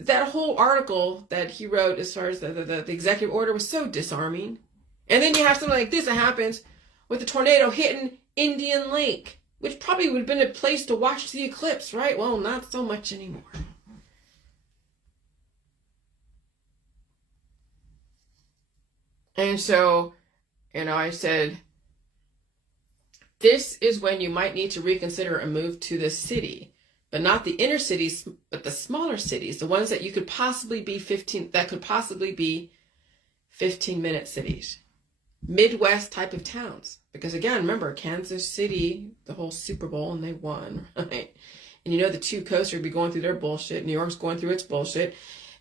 That whole article that he wrote as far as the executive order was so disarming. And then you have something like this that happens with a tornado hitting Indian Lake, which probably would have been a place to watch the eclipse, right? Well, not so much anymore. And so, I said, this is when you might need to reconsider a move to the city. But not the inner cities, but the smaller cities, the ones that you could possibly be 15-minute cities. Midwest type of towns. Because again, remember, Kansas City, the whole Super Bowl, and they won, right? And the two coasts will be going through their bullshit. New York's going through its bullshit.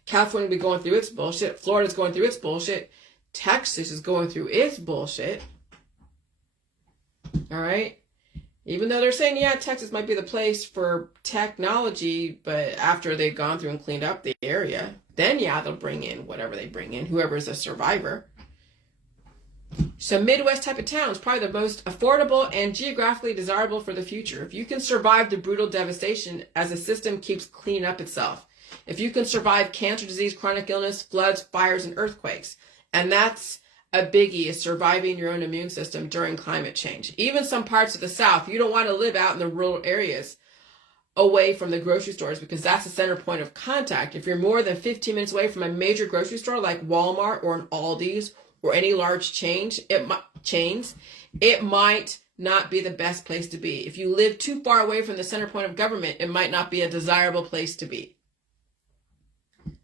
California will be going through its bullshit. Florida's going through its bullshit. Texas is going through its bullshit. All right? Even though they're saying, Texas might be the place for technology, but after they've gone through and cleaned up the area, then they'll bring in whatever they bring in, whoever's a survivor. So Midwest type of towns, probably the most affordable and geographically desirable for the future. If you can survive the brutal devastation as the system keeps cleaning up itself. If you can survive cancer, disease, chronic illness, floods, fires, and earthquakes. And that's a biggie, is surviving your own immune system during climate change. Even some parts of the South, you don't want to live out in the rural areas. away from the grocery stores because that's the center point of contact. If you're more than 15 minutes away from a major grocery store like Walmart or an Aldi's or any large chains, it might not be the best place to be. If you live too far away from the center point of government, it might not be a desirable place to be.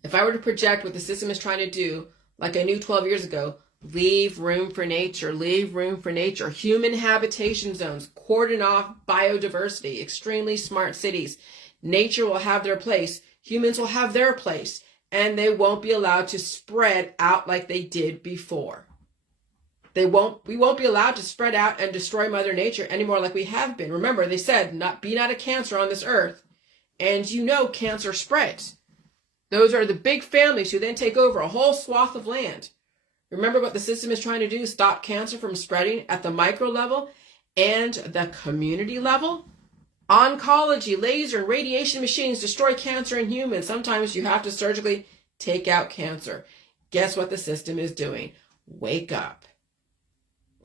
If I were to project what the system is trying to do, like I knew 12 years ago, leave room for nature, leave room for nature, human habitation zones, cordon off biodiversity, extremely smart cities. Nature will have their place, humans will have their place, and they won't be allowed to spread out like they did before. We won't be allowed to spread out and destroy Mother Nature anymore like we have been. Remember, they said, be not a cancer on this earth. And you know cancer spreads. Those are the big families who then take over a whole swath of land. Remember what the system is trying to do? Stop cancer from spreading at the micro level and the community level. Oncology, laser, and radiation machines destroy cancer in humans. Sometimes you have to surgically take out cancer. Guess what the system is doing? Wake up.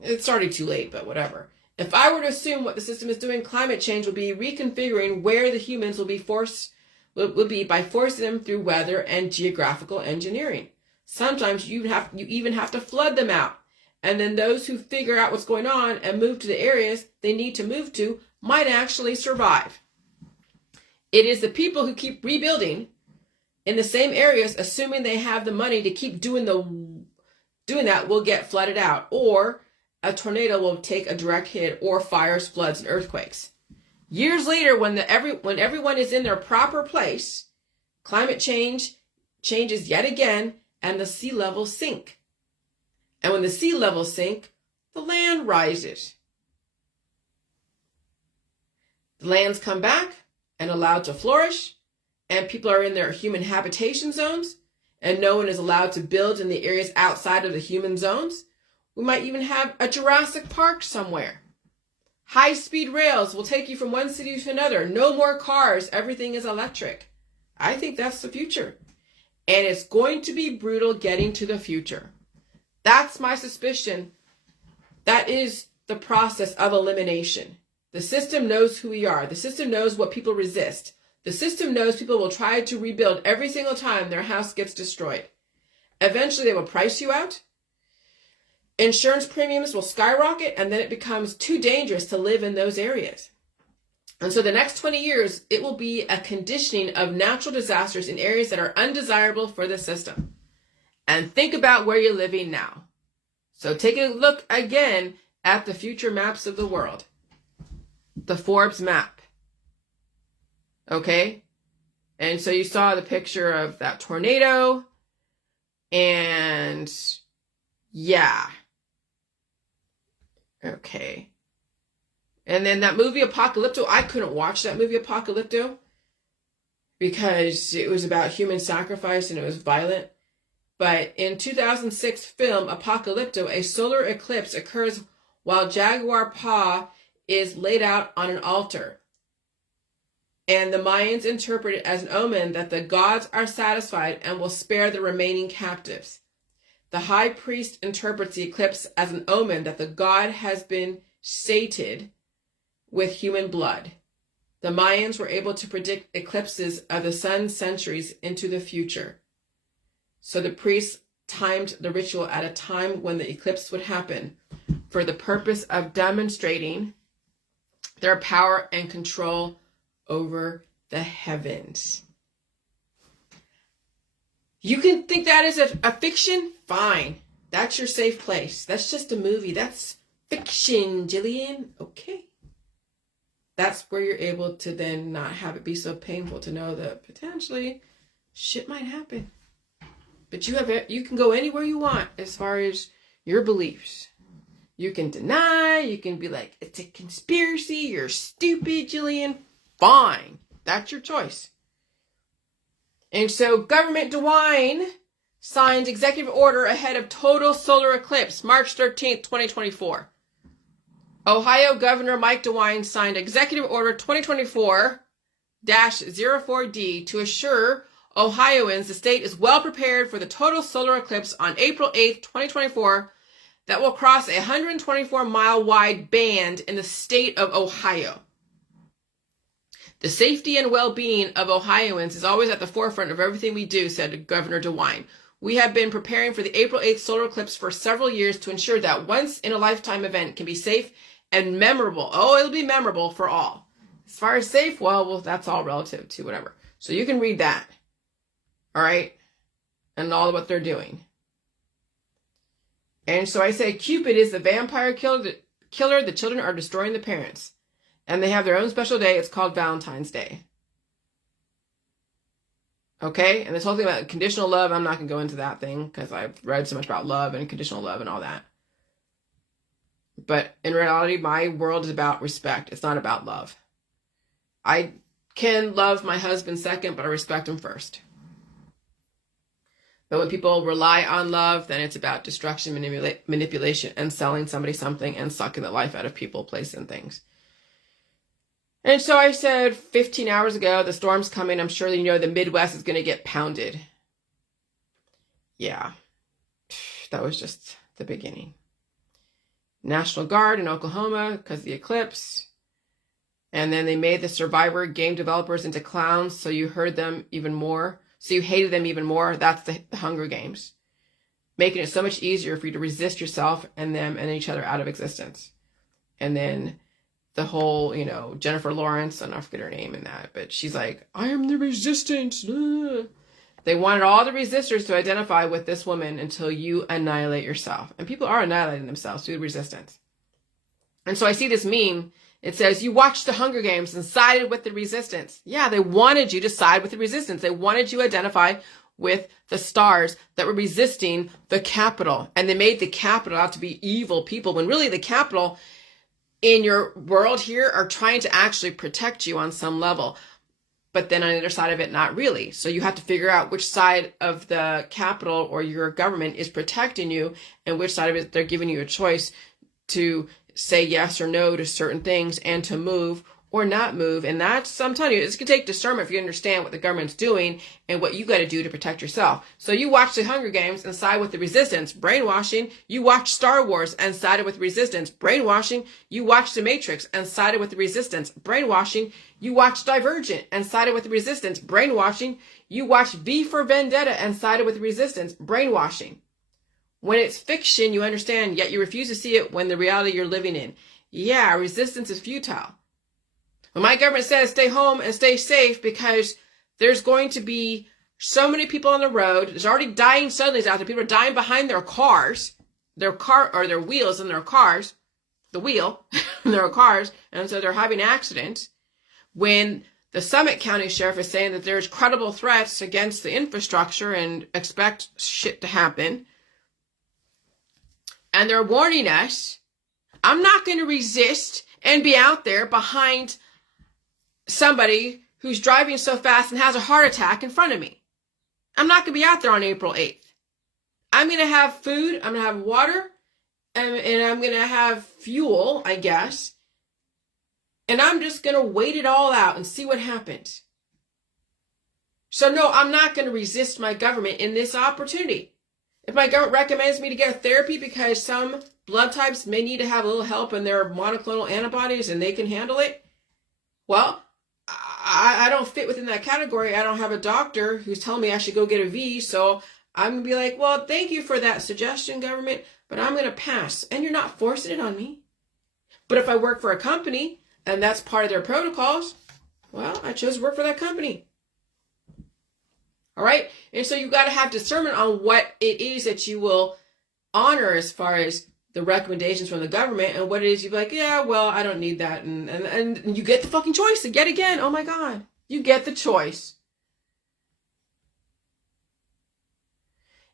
It's already too late, but whatever. If I were to assume what the system is doing, climate change will be reconfiguring where the humans will be by forcing them through weather and geographical engineering. Sometimes you even have to flood them out. And then those who figure out what's going on and move to the areas they need to move to might actually survive. It is the people who keep rebuilding in the same areas, assuming they have the money to keep doing that, will get flooded out, or a tornado will take a direct hit, or fires, floods, and earthquakes. Years later, when everyone is in their proper place, climate change changes yet again, and the sea levels sink. And when the sea levels sink, the land rises. The lands come back and allowed to flourish, and people are in their human habitation zones, and no one is allowed to build in the areas outside of the human zones. We might even have a Jurassic Park somewhere. High-speed rails will take you from one city to another. No more cars. Everything is electric. I think that's the future. And it's going to be brutal getting to the future. That's my suspicion. That is the process of elimination. The system knows who we are. The system knows what people resist. The system knows people will try to rebuild every single time their house gets destroyed. Eventually, they will price you out. Insurance premiums will skyrocket, and then it becomes too dangerous to live in those areas. And so the next 20 years, it will be a conditioning of natural disasters in areas that are undesirable for the system. And think about where you're living now. So take a look again at the future maps of the world. The Forbes map. Okay? And so you saw the picture of that tornado. And yeah. Okay. And then that movie Apocalypto, I couldn't watch that movie Apocalypto because it was about human sacrifice and it was violent. But in 2006 film Apocalypto, a solar eclipse occurs while Jaguar Paw is laid out on an altar. And the Mayans interpret it as an omen that the gods are satisfied and will spare the remaining captives. The high priest interprets the eclipse as an omen that the god has been sated with human blood. The Mayans were able to predict eclipses of the sun centuries into the future. So the priests timed the ritual at a time when the eclipse would happen for the purpose of demonstrating their power and control over the heavens. You can think that is a fiction? Fine. That's your safe place. That's just a movie. That's fiction, Jillian. Okay. That's where you're able to then not have it be so painful to know that potentially shit might happen. But you can go anywhere you want as far as your beliefs. You can deny, you can be like, it's a conspiracy, you're stupid, Jillian. Fine. That's your choice. And so Government DeWine signed executive order ahead of total solar eclipse, March 13th, 2024. Ohio Governor Mike DeWine signed Executive Order 2024-04D to assure Ohioans the state is well prepared for the total solar eclipse on April 8th, 2024 that will cross a 124-mile wide band in the state of Ohio. The safety and well-being of Ohioans is always at the forefront of everything we do, said Governor DeWine. We have been preparing for the April 8th solar eclipse for several years to ensure that once-in-a-lifetime event can be safe and memorable. Oh, it'll be memorable for all. As far as safe, well, that's all relative to whatever. So you can read that. All right? And all of what they're doing. And so I say Cupid is the vampire killer. The children are destroying the parents. And they have their own special day. It's called Valentine's Day. Okay? And this whole thing about conditional love, I'm not going to go into that thing because I've read so much about love and conditional love and all that. But in reality, my world is about respect. It's not about love. I can love my husband second, but I respect him first. But when people rely on love, then it's about destruction, manipulation, and selling somebody something and sucking the life out of people, places, and things. And so I said 15 hours ago, the storm's coming. I'm sure you know the Midwest is going to get pounded. Yeah, that was just the beginning. National Guard in Oklahoma because of the eclipse. And then they made the Survivor game developers into clowns, so you heard them even more. So you hated them even more. That's the Hunger Games. Making it so much easier for you to resist yourself and them and each other out of existence. And then the whole, Jennifer Lawrence, I don't forget her name in that, but she's like, I am the resistance. They wanted all the resistors to identify with this woman until you annihilate yourself. And people are annihilating themselves through resistance. And so I see this meme. It says, you watched the Hunger Games and sided with the resistance. Yeah, they wanted you to side with the resistance. They wanted you to identify with the stars that were resisting the Capitol. And they made the Capitol out to be evil people, when really the Capitol in your world here are trying to actually protect you on some level. But then on the other side of it, not really. So you have to figure out which side of the Capitol or your government is protecting you and which side of it they're giving you a choice to say yes or no to certain things and to move or not move. And that's, I'm telling you, it's going to take discernment if you understand what the government's doing and what you got to do to protect yourself. So you watch the Hunger Games and side with the resistance, brainwashing. You watch Star Wars and sided with resistance, brainwashing. You watch The Matrix and sided with the resistance, brainwashing. You watch Divergent and sided with the resistance, brainwashing. You watch V for Vendetta and sided with the resistance, brainwashing. When it's fiction, you understand, yet you refuse to see it when the reality you're living in. Yeah, resistance is futile. When my government says stay home and stay safe because there's going to be so many people on the road, there's already dying suddenly out there. People are dying behind their cars, their wheels in their cars, the wheel in their cars, and so they're having accidents. When the Summit County Sheriff is saying that there's credible threats against the infrastructure and expect shit to happen. And they're warning us, I'm not going to resist and be out there behind somebody who's driving so fast and has a heart attack in front of me. I'm not going to be out there on April 8th. I'm going to have food, I'm going to have water, and I'm going to have fuel, I guess. And I'm just going to wait it all out and see what happens. So no, I'm not going to resist my government in this opportunity. If my government recommends me to get a therapy because some blood types may need to have a little help in their monoclonal antibodies and they can handle it, well, I don't fit within that category. I don't have a doctor who's telling me I should go get a V, so I'm going to be like, well, thank you for that suggestion, government, but I'm going to pass. And you're not forcing it on me. But if I work for a company and that's part of their protocols, well, I chose to work for that company. All right. And so you got to have discernment on what it is that you will honor as far as the recommendations from the government and what it is you'd be like, yeah, well, I don't need that. And you get the fucking choice yet again. Oh my God. You get the choice.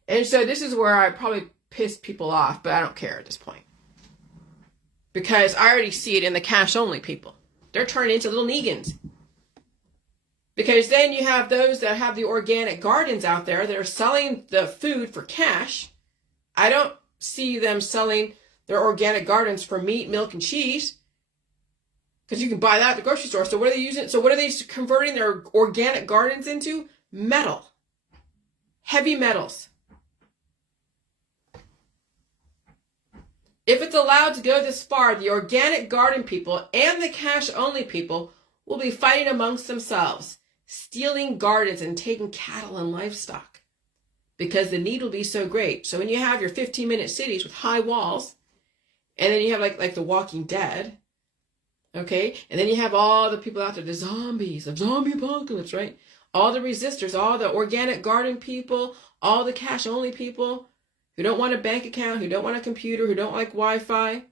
And so this is where I probably pissed people off, but I don't care at this point. Because I already see it in the cash only people. They're turning into little Negans. Because then you have those that have the organic gardens out there that are selling the food for cash. I don't see them selling their organic gardens for meat, milk, and cheese. Because you can buy that at the grocery store. So what are they using? So what are they converting their organic gardens into? Metal. Heavy metals. If it's allowed to go this far, the organic garden people and the cash only people will be fighting amongst themselves, stealing gardens and taking cattle and livestock, because the need will be so great. So when you have your 15-minute cities with high walls, and then you have like The Walking Dead, okay, and then you have all the people out there, the zombies, the zombie apocalypse, right? All the resistors, all the organic garden people, all the cash only people who don't want a bank account, who don't want a computer, who don't like Wi-Fi,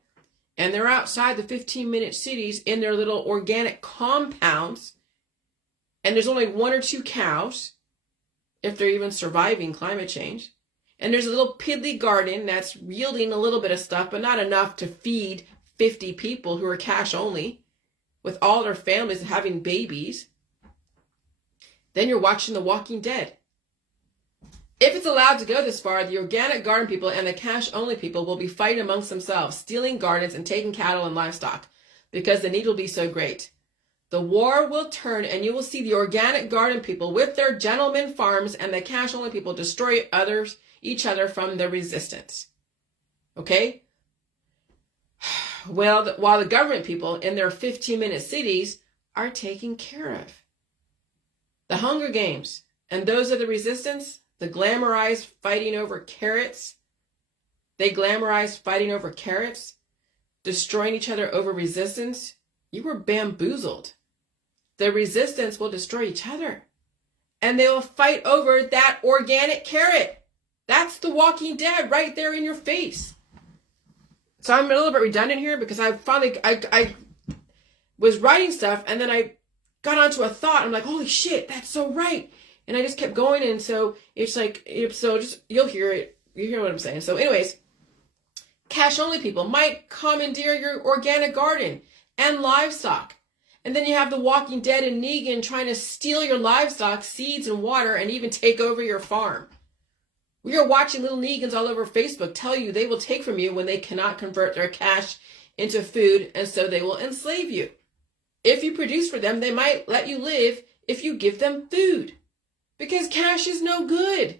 and they're outside the 15-minute cities in their little organic compounds, and there's only 1 or 2 cows, if they're even surviving climate change. And there's a little piddly garden that's yielding a little bit of stuff, but not enough to feed 50 people who are cash only, with all their families having babies. Then you're watching The Walking Dead. If it's allowed to go this far, the organic garden people and the cash only people will be fighting amongst themselves, stealing gardens and taking cattle and livestock, because the need will be so great. The war will turn, and you will see the organic garden people with their gentleman farms and the cash only people destroy each other from the resistance. Okay? Well, while the government people in their 15-minute cities are taken care of. The Hunger Games and those of the resistance, the glamorized fighting over carrots. They glamorized fighting over carrots, destroying each other over resistance. You were bamboozled. The resistance will destroy each other. And they will fight over that organic carrot. That's The Walking Dead right there in your face. So I'm a little bit redundant here because I was writing stuff and then I got onto a thought. I'm like, holy shit, that's so right. And I just kept going. And so it's like, you'll hear it. You hear what I'm saying. So anyways, cash only people might commandeer your organic garden and livestock. And then you have The Walking Dead and Negan trying to steal your livestock, seeds and water, and even take over your farm. We are watching little Negans all over Facebook tell you they will take from you when they cannot convert their cash into food, and so they will enslave you. If you produce for them, they might let you live if you give them food. Because cash is no good.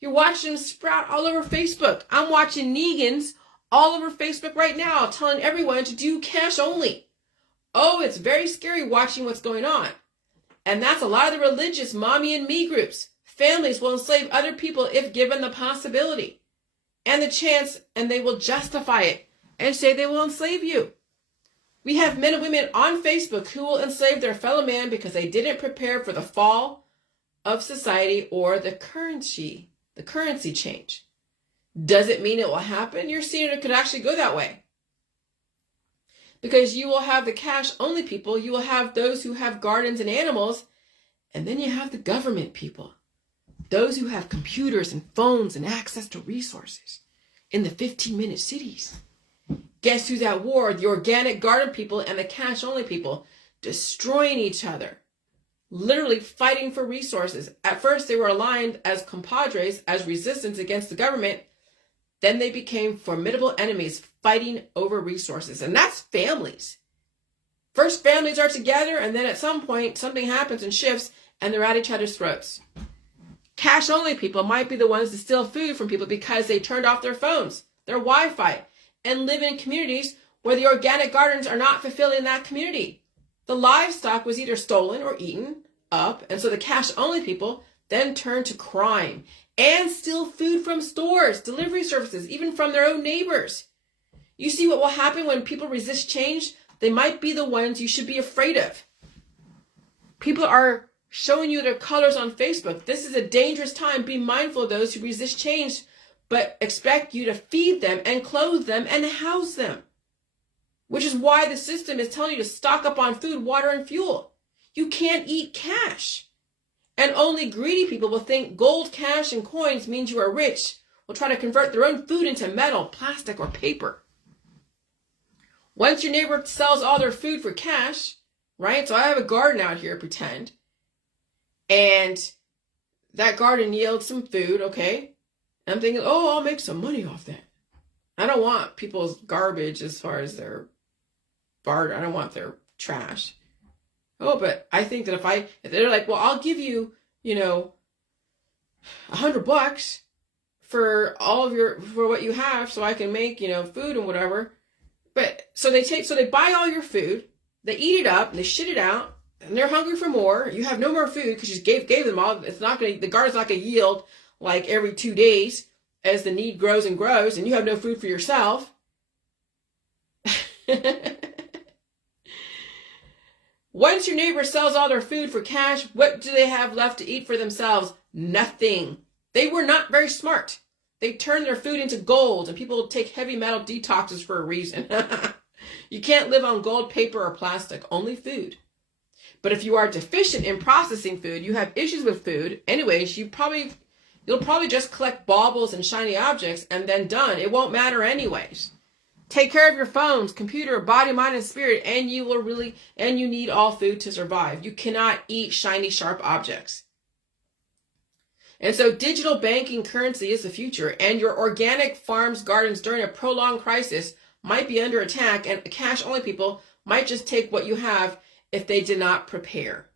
You're watching them sprout all over Facebook. I'm watching Negans all over Facebook right now telling everyone to do cash only. Oh, it's very scary watching what's going on. And that's a lot of the religious mommy and me groups. Families will enslave other people if given the possibility and the chance, and they will justify it and say they will enslave you. We have men and women on Facebook who will enslave their fellow man because they didn't prepare for the fall of society or the currency change. Does it mean it will happen? You're seeing it could actually go that way. Because you will have the cash only people, you will have those who have gardens and animals, and then you have the government people. Those who have computers and phones and access to resources in the 15-minute cities. Guess who's at war? The organic garden people and the cash only people, destroying each other, literally fighting for resources. At first they were aligned as compadres, as resistance against the government. Then they became formidable enemies fighting over resources. And that's families. First families are together, and then at some point something happens and shifts and they're at each other's throats. Cash only people might be the ones to steal food from people because they turned off their phones, their Wi-Fi, and live in communities where the organic gardens are not fulfilling that community. The livestock was either stolen or eaten up, and so the cash only people then turn to crime and steal food from stores, delivery services, even from their own neighbors. You see what will happen when people resist change? They might be the ones you should be afraid of. People are showing you their colors on Facebook. This is a dangerous time. Be mindful of those who resist change, but expect you to feed them and clothe them and house them. Which is why the system is telling you to stock up on food, water, and fuel. You can't eat cash. And only greedy people will think gold, cash, and coins means you are rich, will try to convert their own food into metal, plastic, or paper. Once your neighbor sells all their food for cash, right? So I have a garden out here, pretend. And that garden yields some food, okay? And I'm thinking, oh, I'll make some money off that. I don't want people's garbage as far as their barter. I don't want their trash. Oh, but I think that if they're like, well, I'll give you, $100 for for what you have so I can make, food and whatever. But so they buy all your food, they eat it up and they shit it out, and they're hungry for more. You have no more food because you gave them all. It's not going. The garden's not going to yield like every 2 days as the need grows and grows, and you have no food for yourself. Once your neighbor sells all their food for cash, what do they have left to eat for themselves? Nothing. They were not very smart. They turned their food into gold, and people take heavy metal detoxes for a reason. You can't live on gold, paper, or plastic, only food. But if you are deficient in processing food, you have issues with food, anyways, you'll probably just collect baubles and shiny objects and then done. It won't matter anyways. Take care of your phones, computer, body, mind, and spirit, and you need all food to survive. You cannot eat shiny, sharp objects. And so digital banking currency is the future, and your organic farms, gardens during a prolonged crisis might be under attack, and cash-only people might just take what you have if they did not prepare.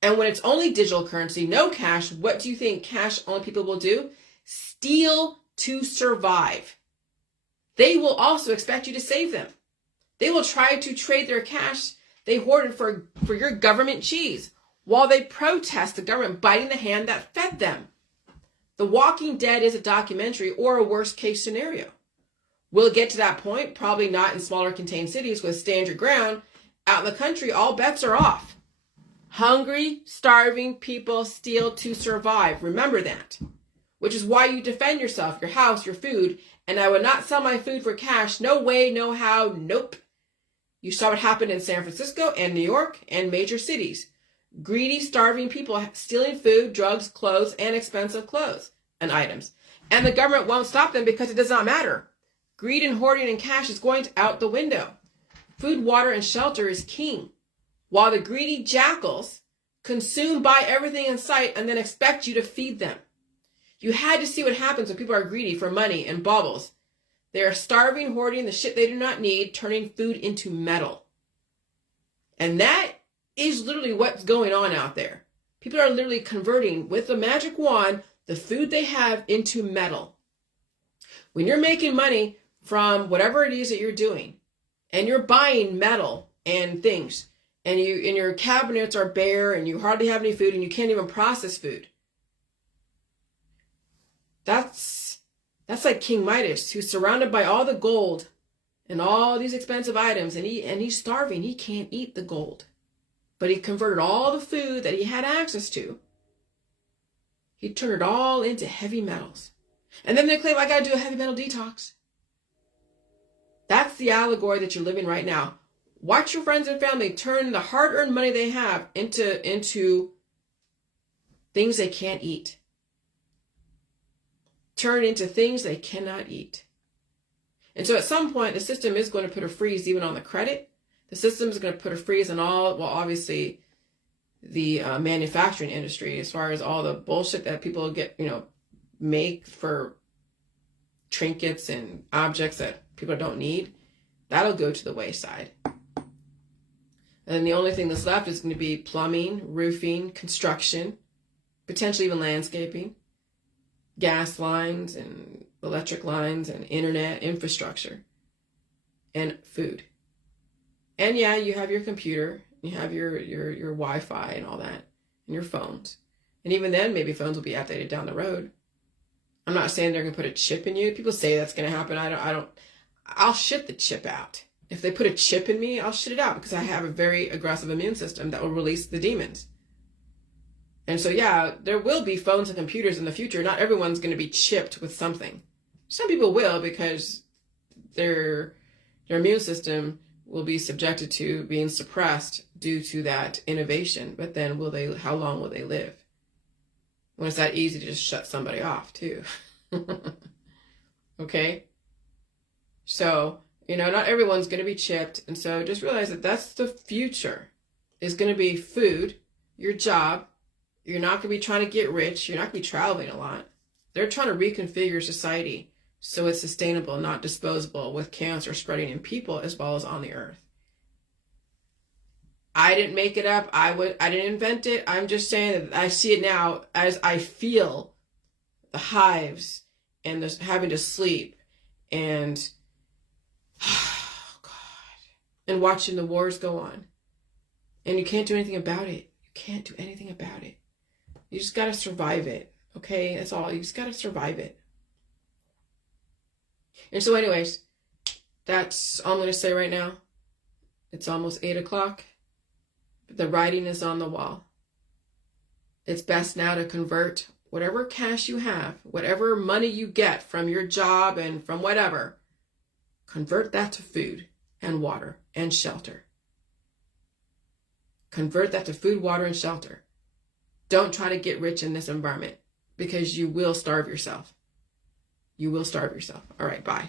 And when it's only digital currency, no cash, what do you think cash-only people will do? Steal to survive. They will also expect you to save them. They will try to trade their cash they hoarded for your government cheese while they protest the government biting the hand that fed them. The Walking Dead is a documentary or a worst case scenario. Will it get to that point? Probably not in smaller contained cities with stand your ground. Out in the country, all bets are off. Hungry, starving people steal to survive. Remember that. Which is why you defend yourself, your house, your food. And I would not sell my food for cash. No way, no how, nope. You saw what happened in San Francisco and New York and major cities. Greedy, starving people stealing food, drugs, clothes, and expensive clothes and items. And the government won't stop them because it does not matter. Greed and hoarding and cash is going out the window. Food, water, and shelter is king. While the greedy jackals consume, buy everything in sight, and then expect you to feed them. You had to see what happens when people are greedy for money and baubles. They are starving, hoarding the shit they do not need, turning food into metal. And that is literally what's going on out there. People are literally converting, with a magic wand, the food they have into metal. When you're making money from whatever it is that you're doing, and you're buying metal and things, and your cabinets are bare, and you hardly have any food, and you can't even process food. That's like King Midas, who's surrounded by all the gold and all these expensive items, and he's starving. He can't eat the gold. But he converted all the food that he had access to. He turned it all into heavy metals. And then they claim, I got to do a heavy metal detox. That's the allegory that you're living right now. Watch your friends and family turn the hard-earned money they have into things they can't eat. Turn into things they cannot eat. And so at some point, the system is going to put a freeze even on the credit. The system is going to put a freeze on all, well, obviously, the manufacturing industry, as far as all the bullshit that people get, make for trinkets and objects that people don't need. That'll go to the wayside. And the only thing that's left is going to be plumbing, roofing, construction, potentially even landscaping, gas lines and electric lines and internet infrastructure, and food. And yeah, you have your computer, you have your Wi-Fi and all that, and your phones. And even then, maybe phones will be outdated down the road. I'm not saying they're going to put a chip in you. People say that's going to happen. I'll shit the chip out. If they put a chip in me, I'll shit it out because I have a very aggressive immune system that will release the demons. And so, yeah, there will be phones and computers in the future. Not everyone's going to be chipped with something. Some people will because their immune system will be subjected to being suppressed due to that innovation. But then how long will they live? When it's that easy to just shut somebody off too. Okay? So, not everyone's going to be chipped. And so just realize that that's the future. Is going to be food, your job. You're not going to be trying to get rich. You're not going to be traveling a lot. They're trying to reconfigure society so it's sustainable, not disposable, with cancer spreading in people as well as on the earth. I didn't make it up. I didn't invent it. I'm just saying that I see it now as I feel the hives and the having to sleep and oh God, and watching the wars go on. And you can't do anything about it. You can't do anything about it. You just got to survive it. Okay? That's all. You just got to survive it. And so anyways, that's all I'm going to say right now. It's almost 8 o'clock. The writing is on the wall. It's best now to convert whatever cash you have, whatever money you get from your job and from whatever, convert that to food and water and shelter. Convert that to food, water, and shelter. Don't try to get rich in this environment because you will starve yourself. You will starve yourself. All right, bye.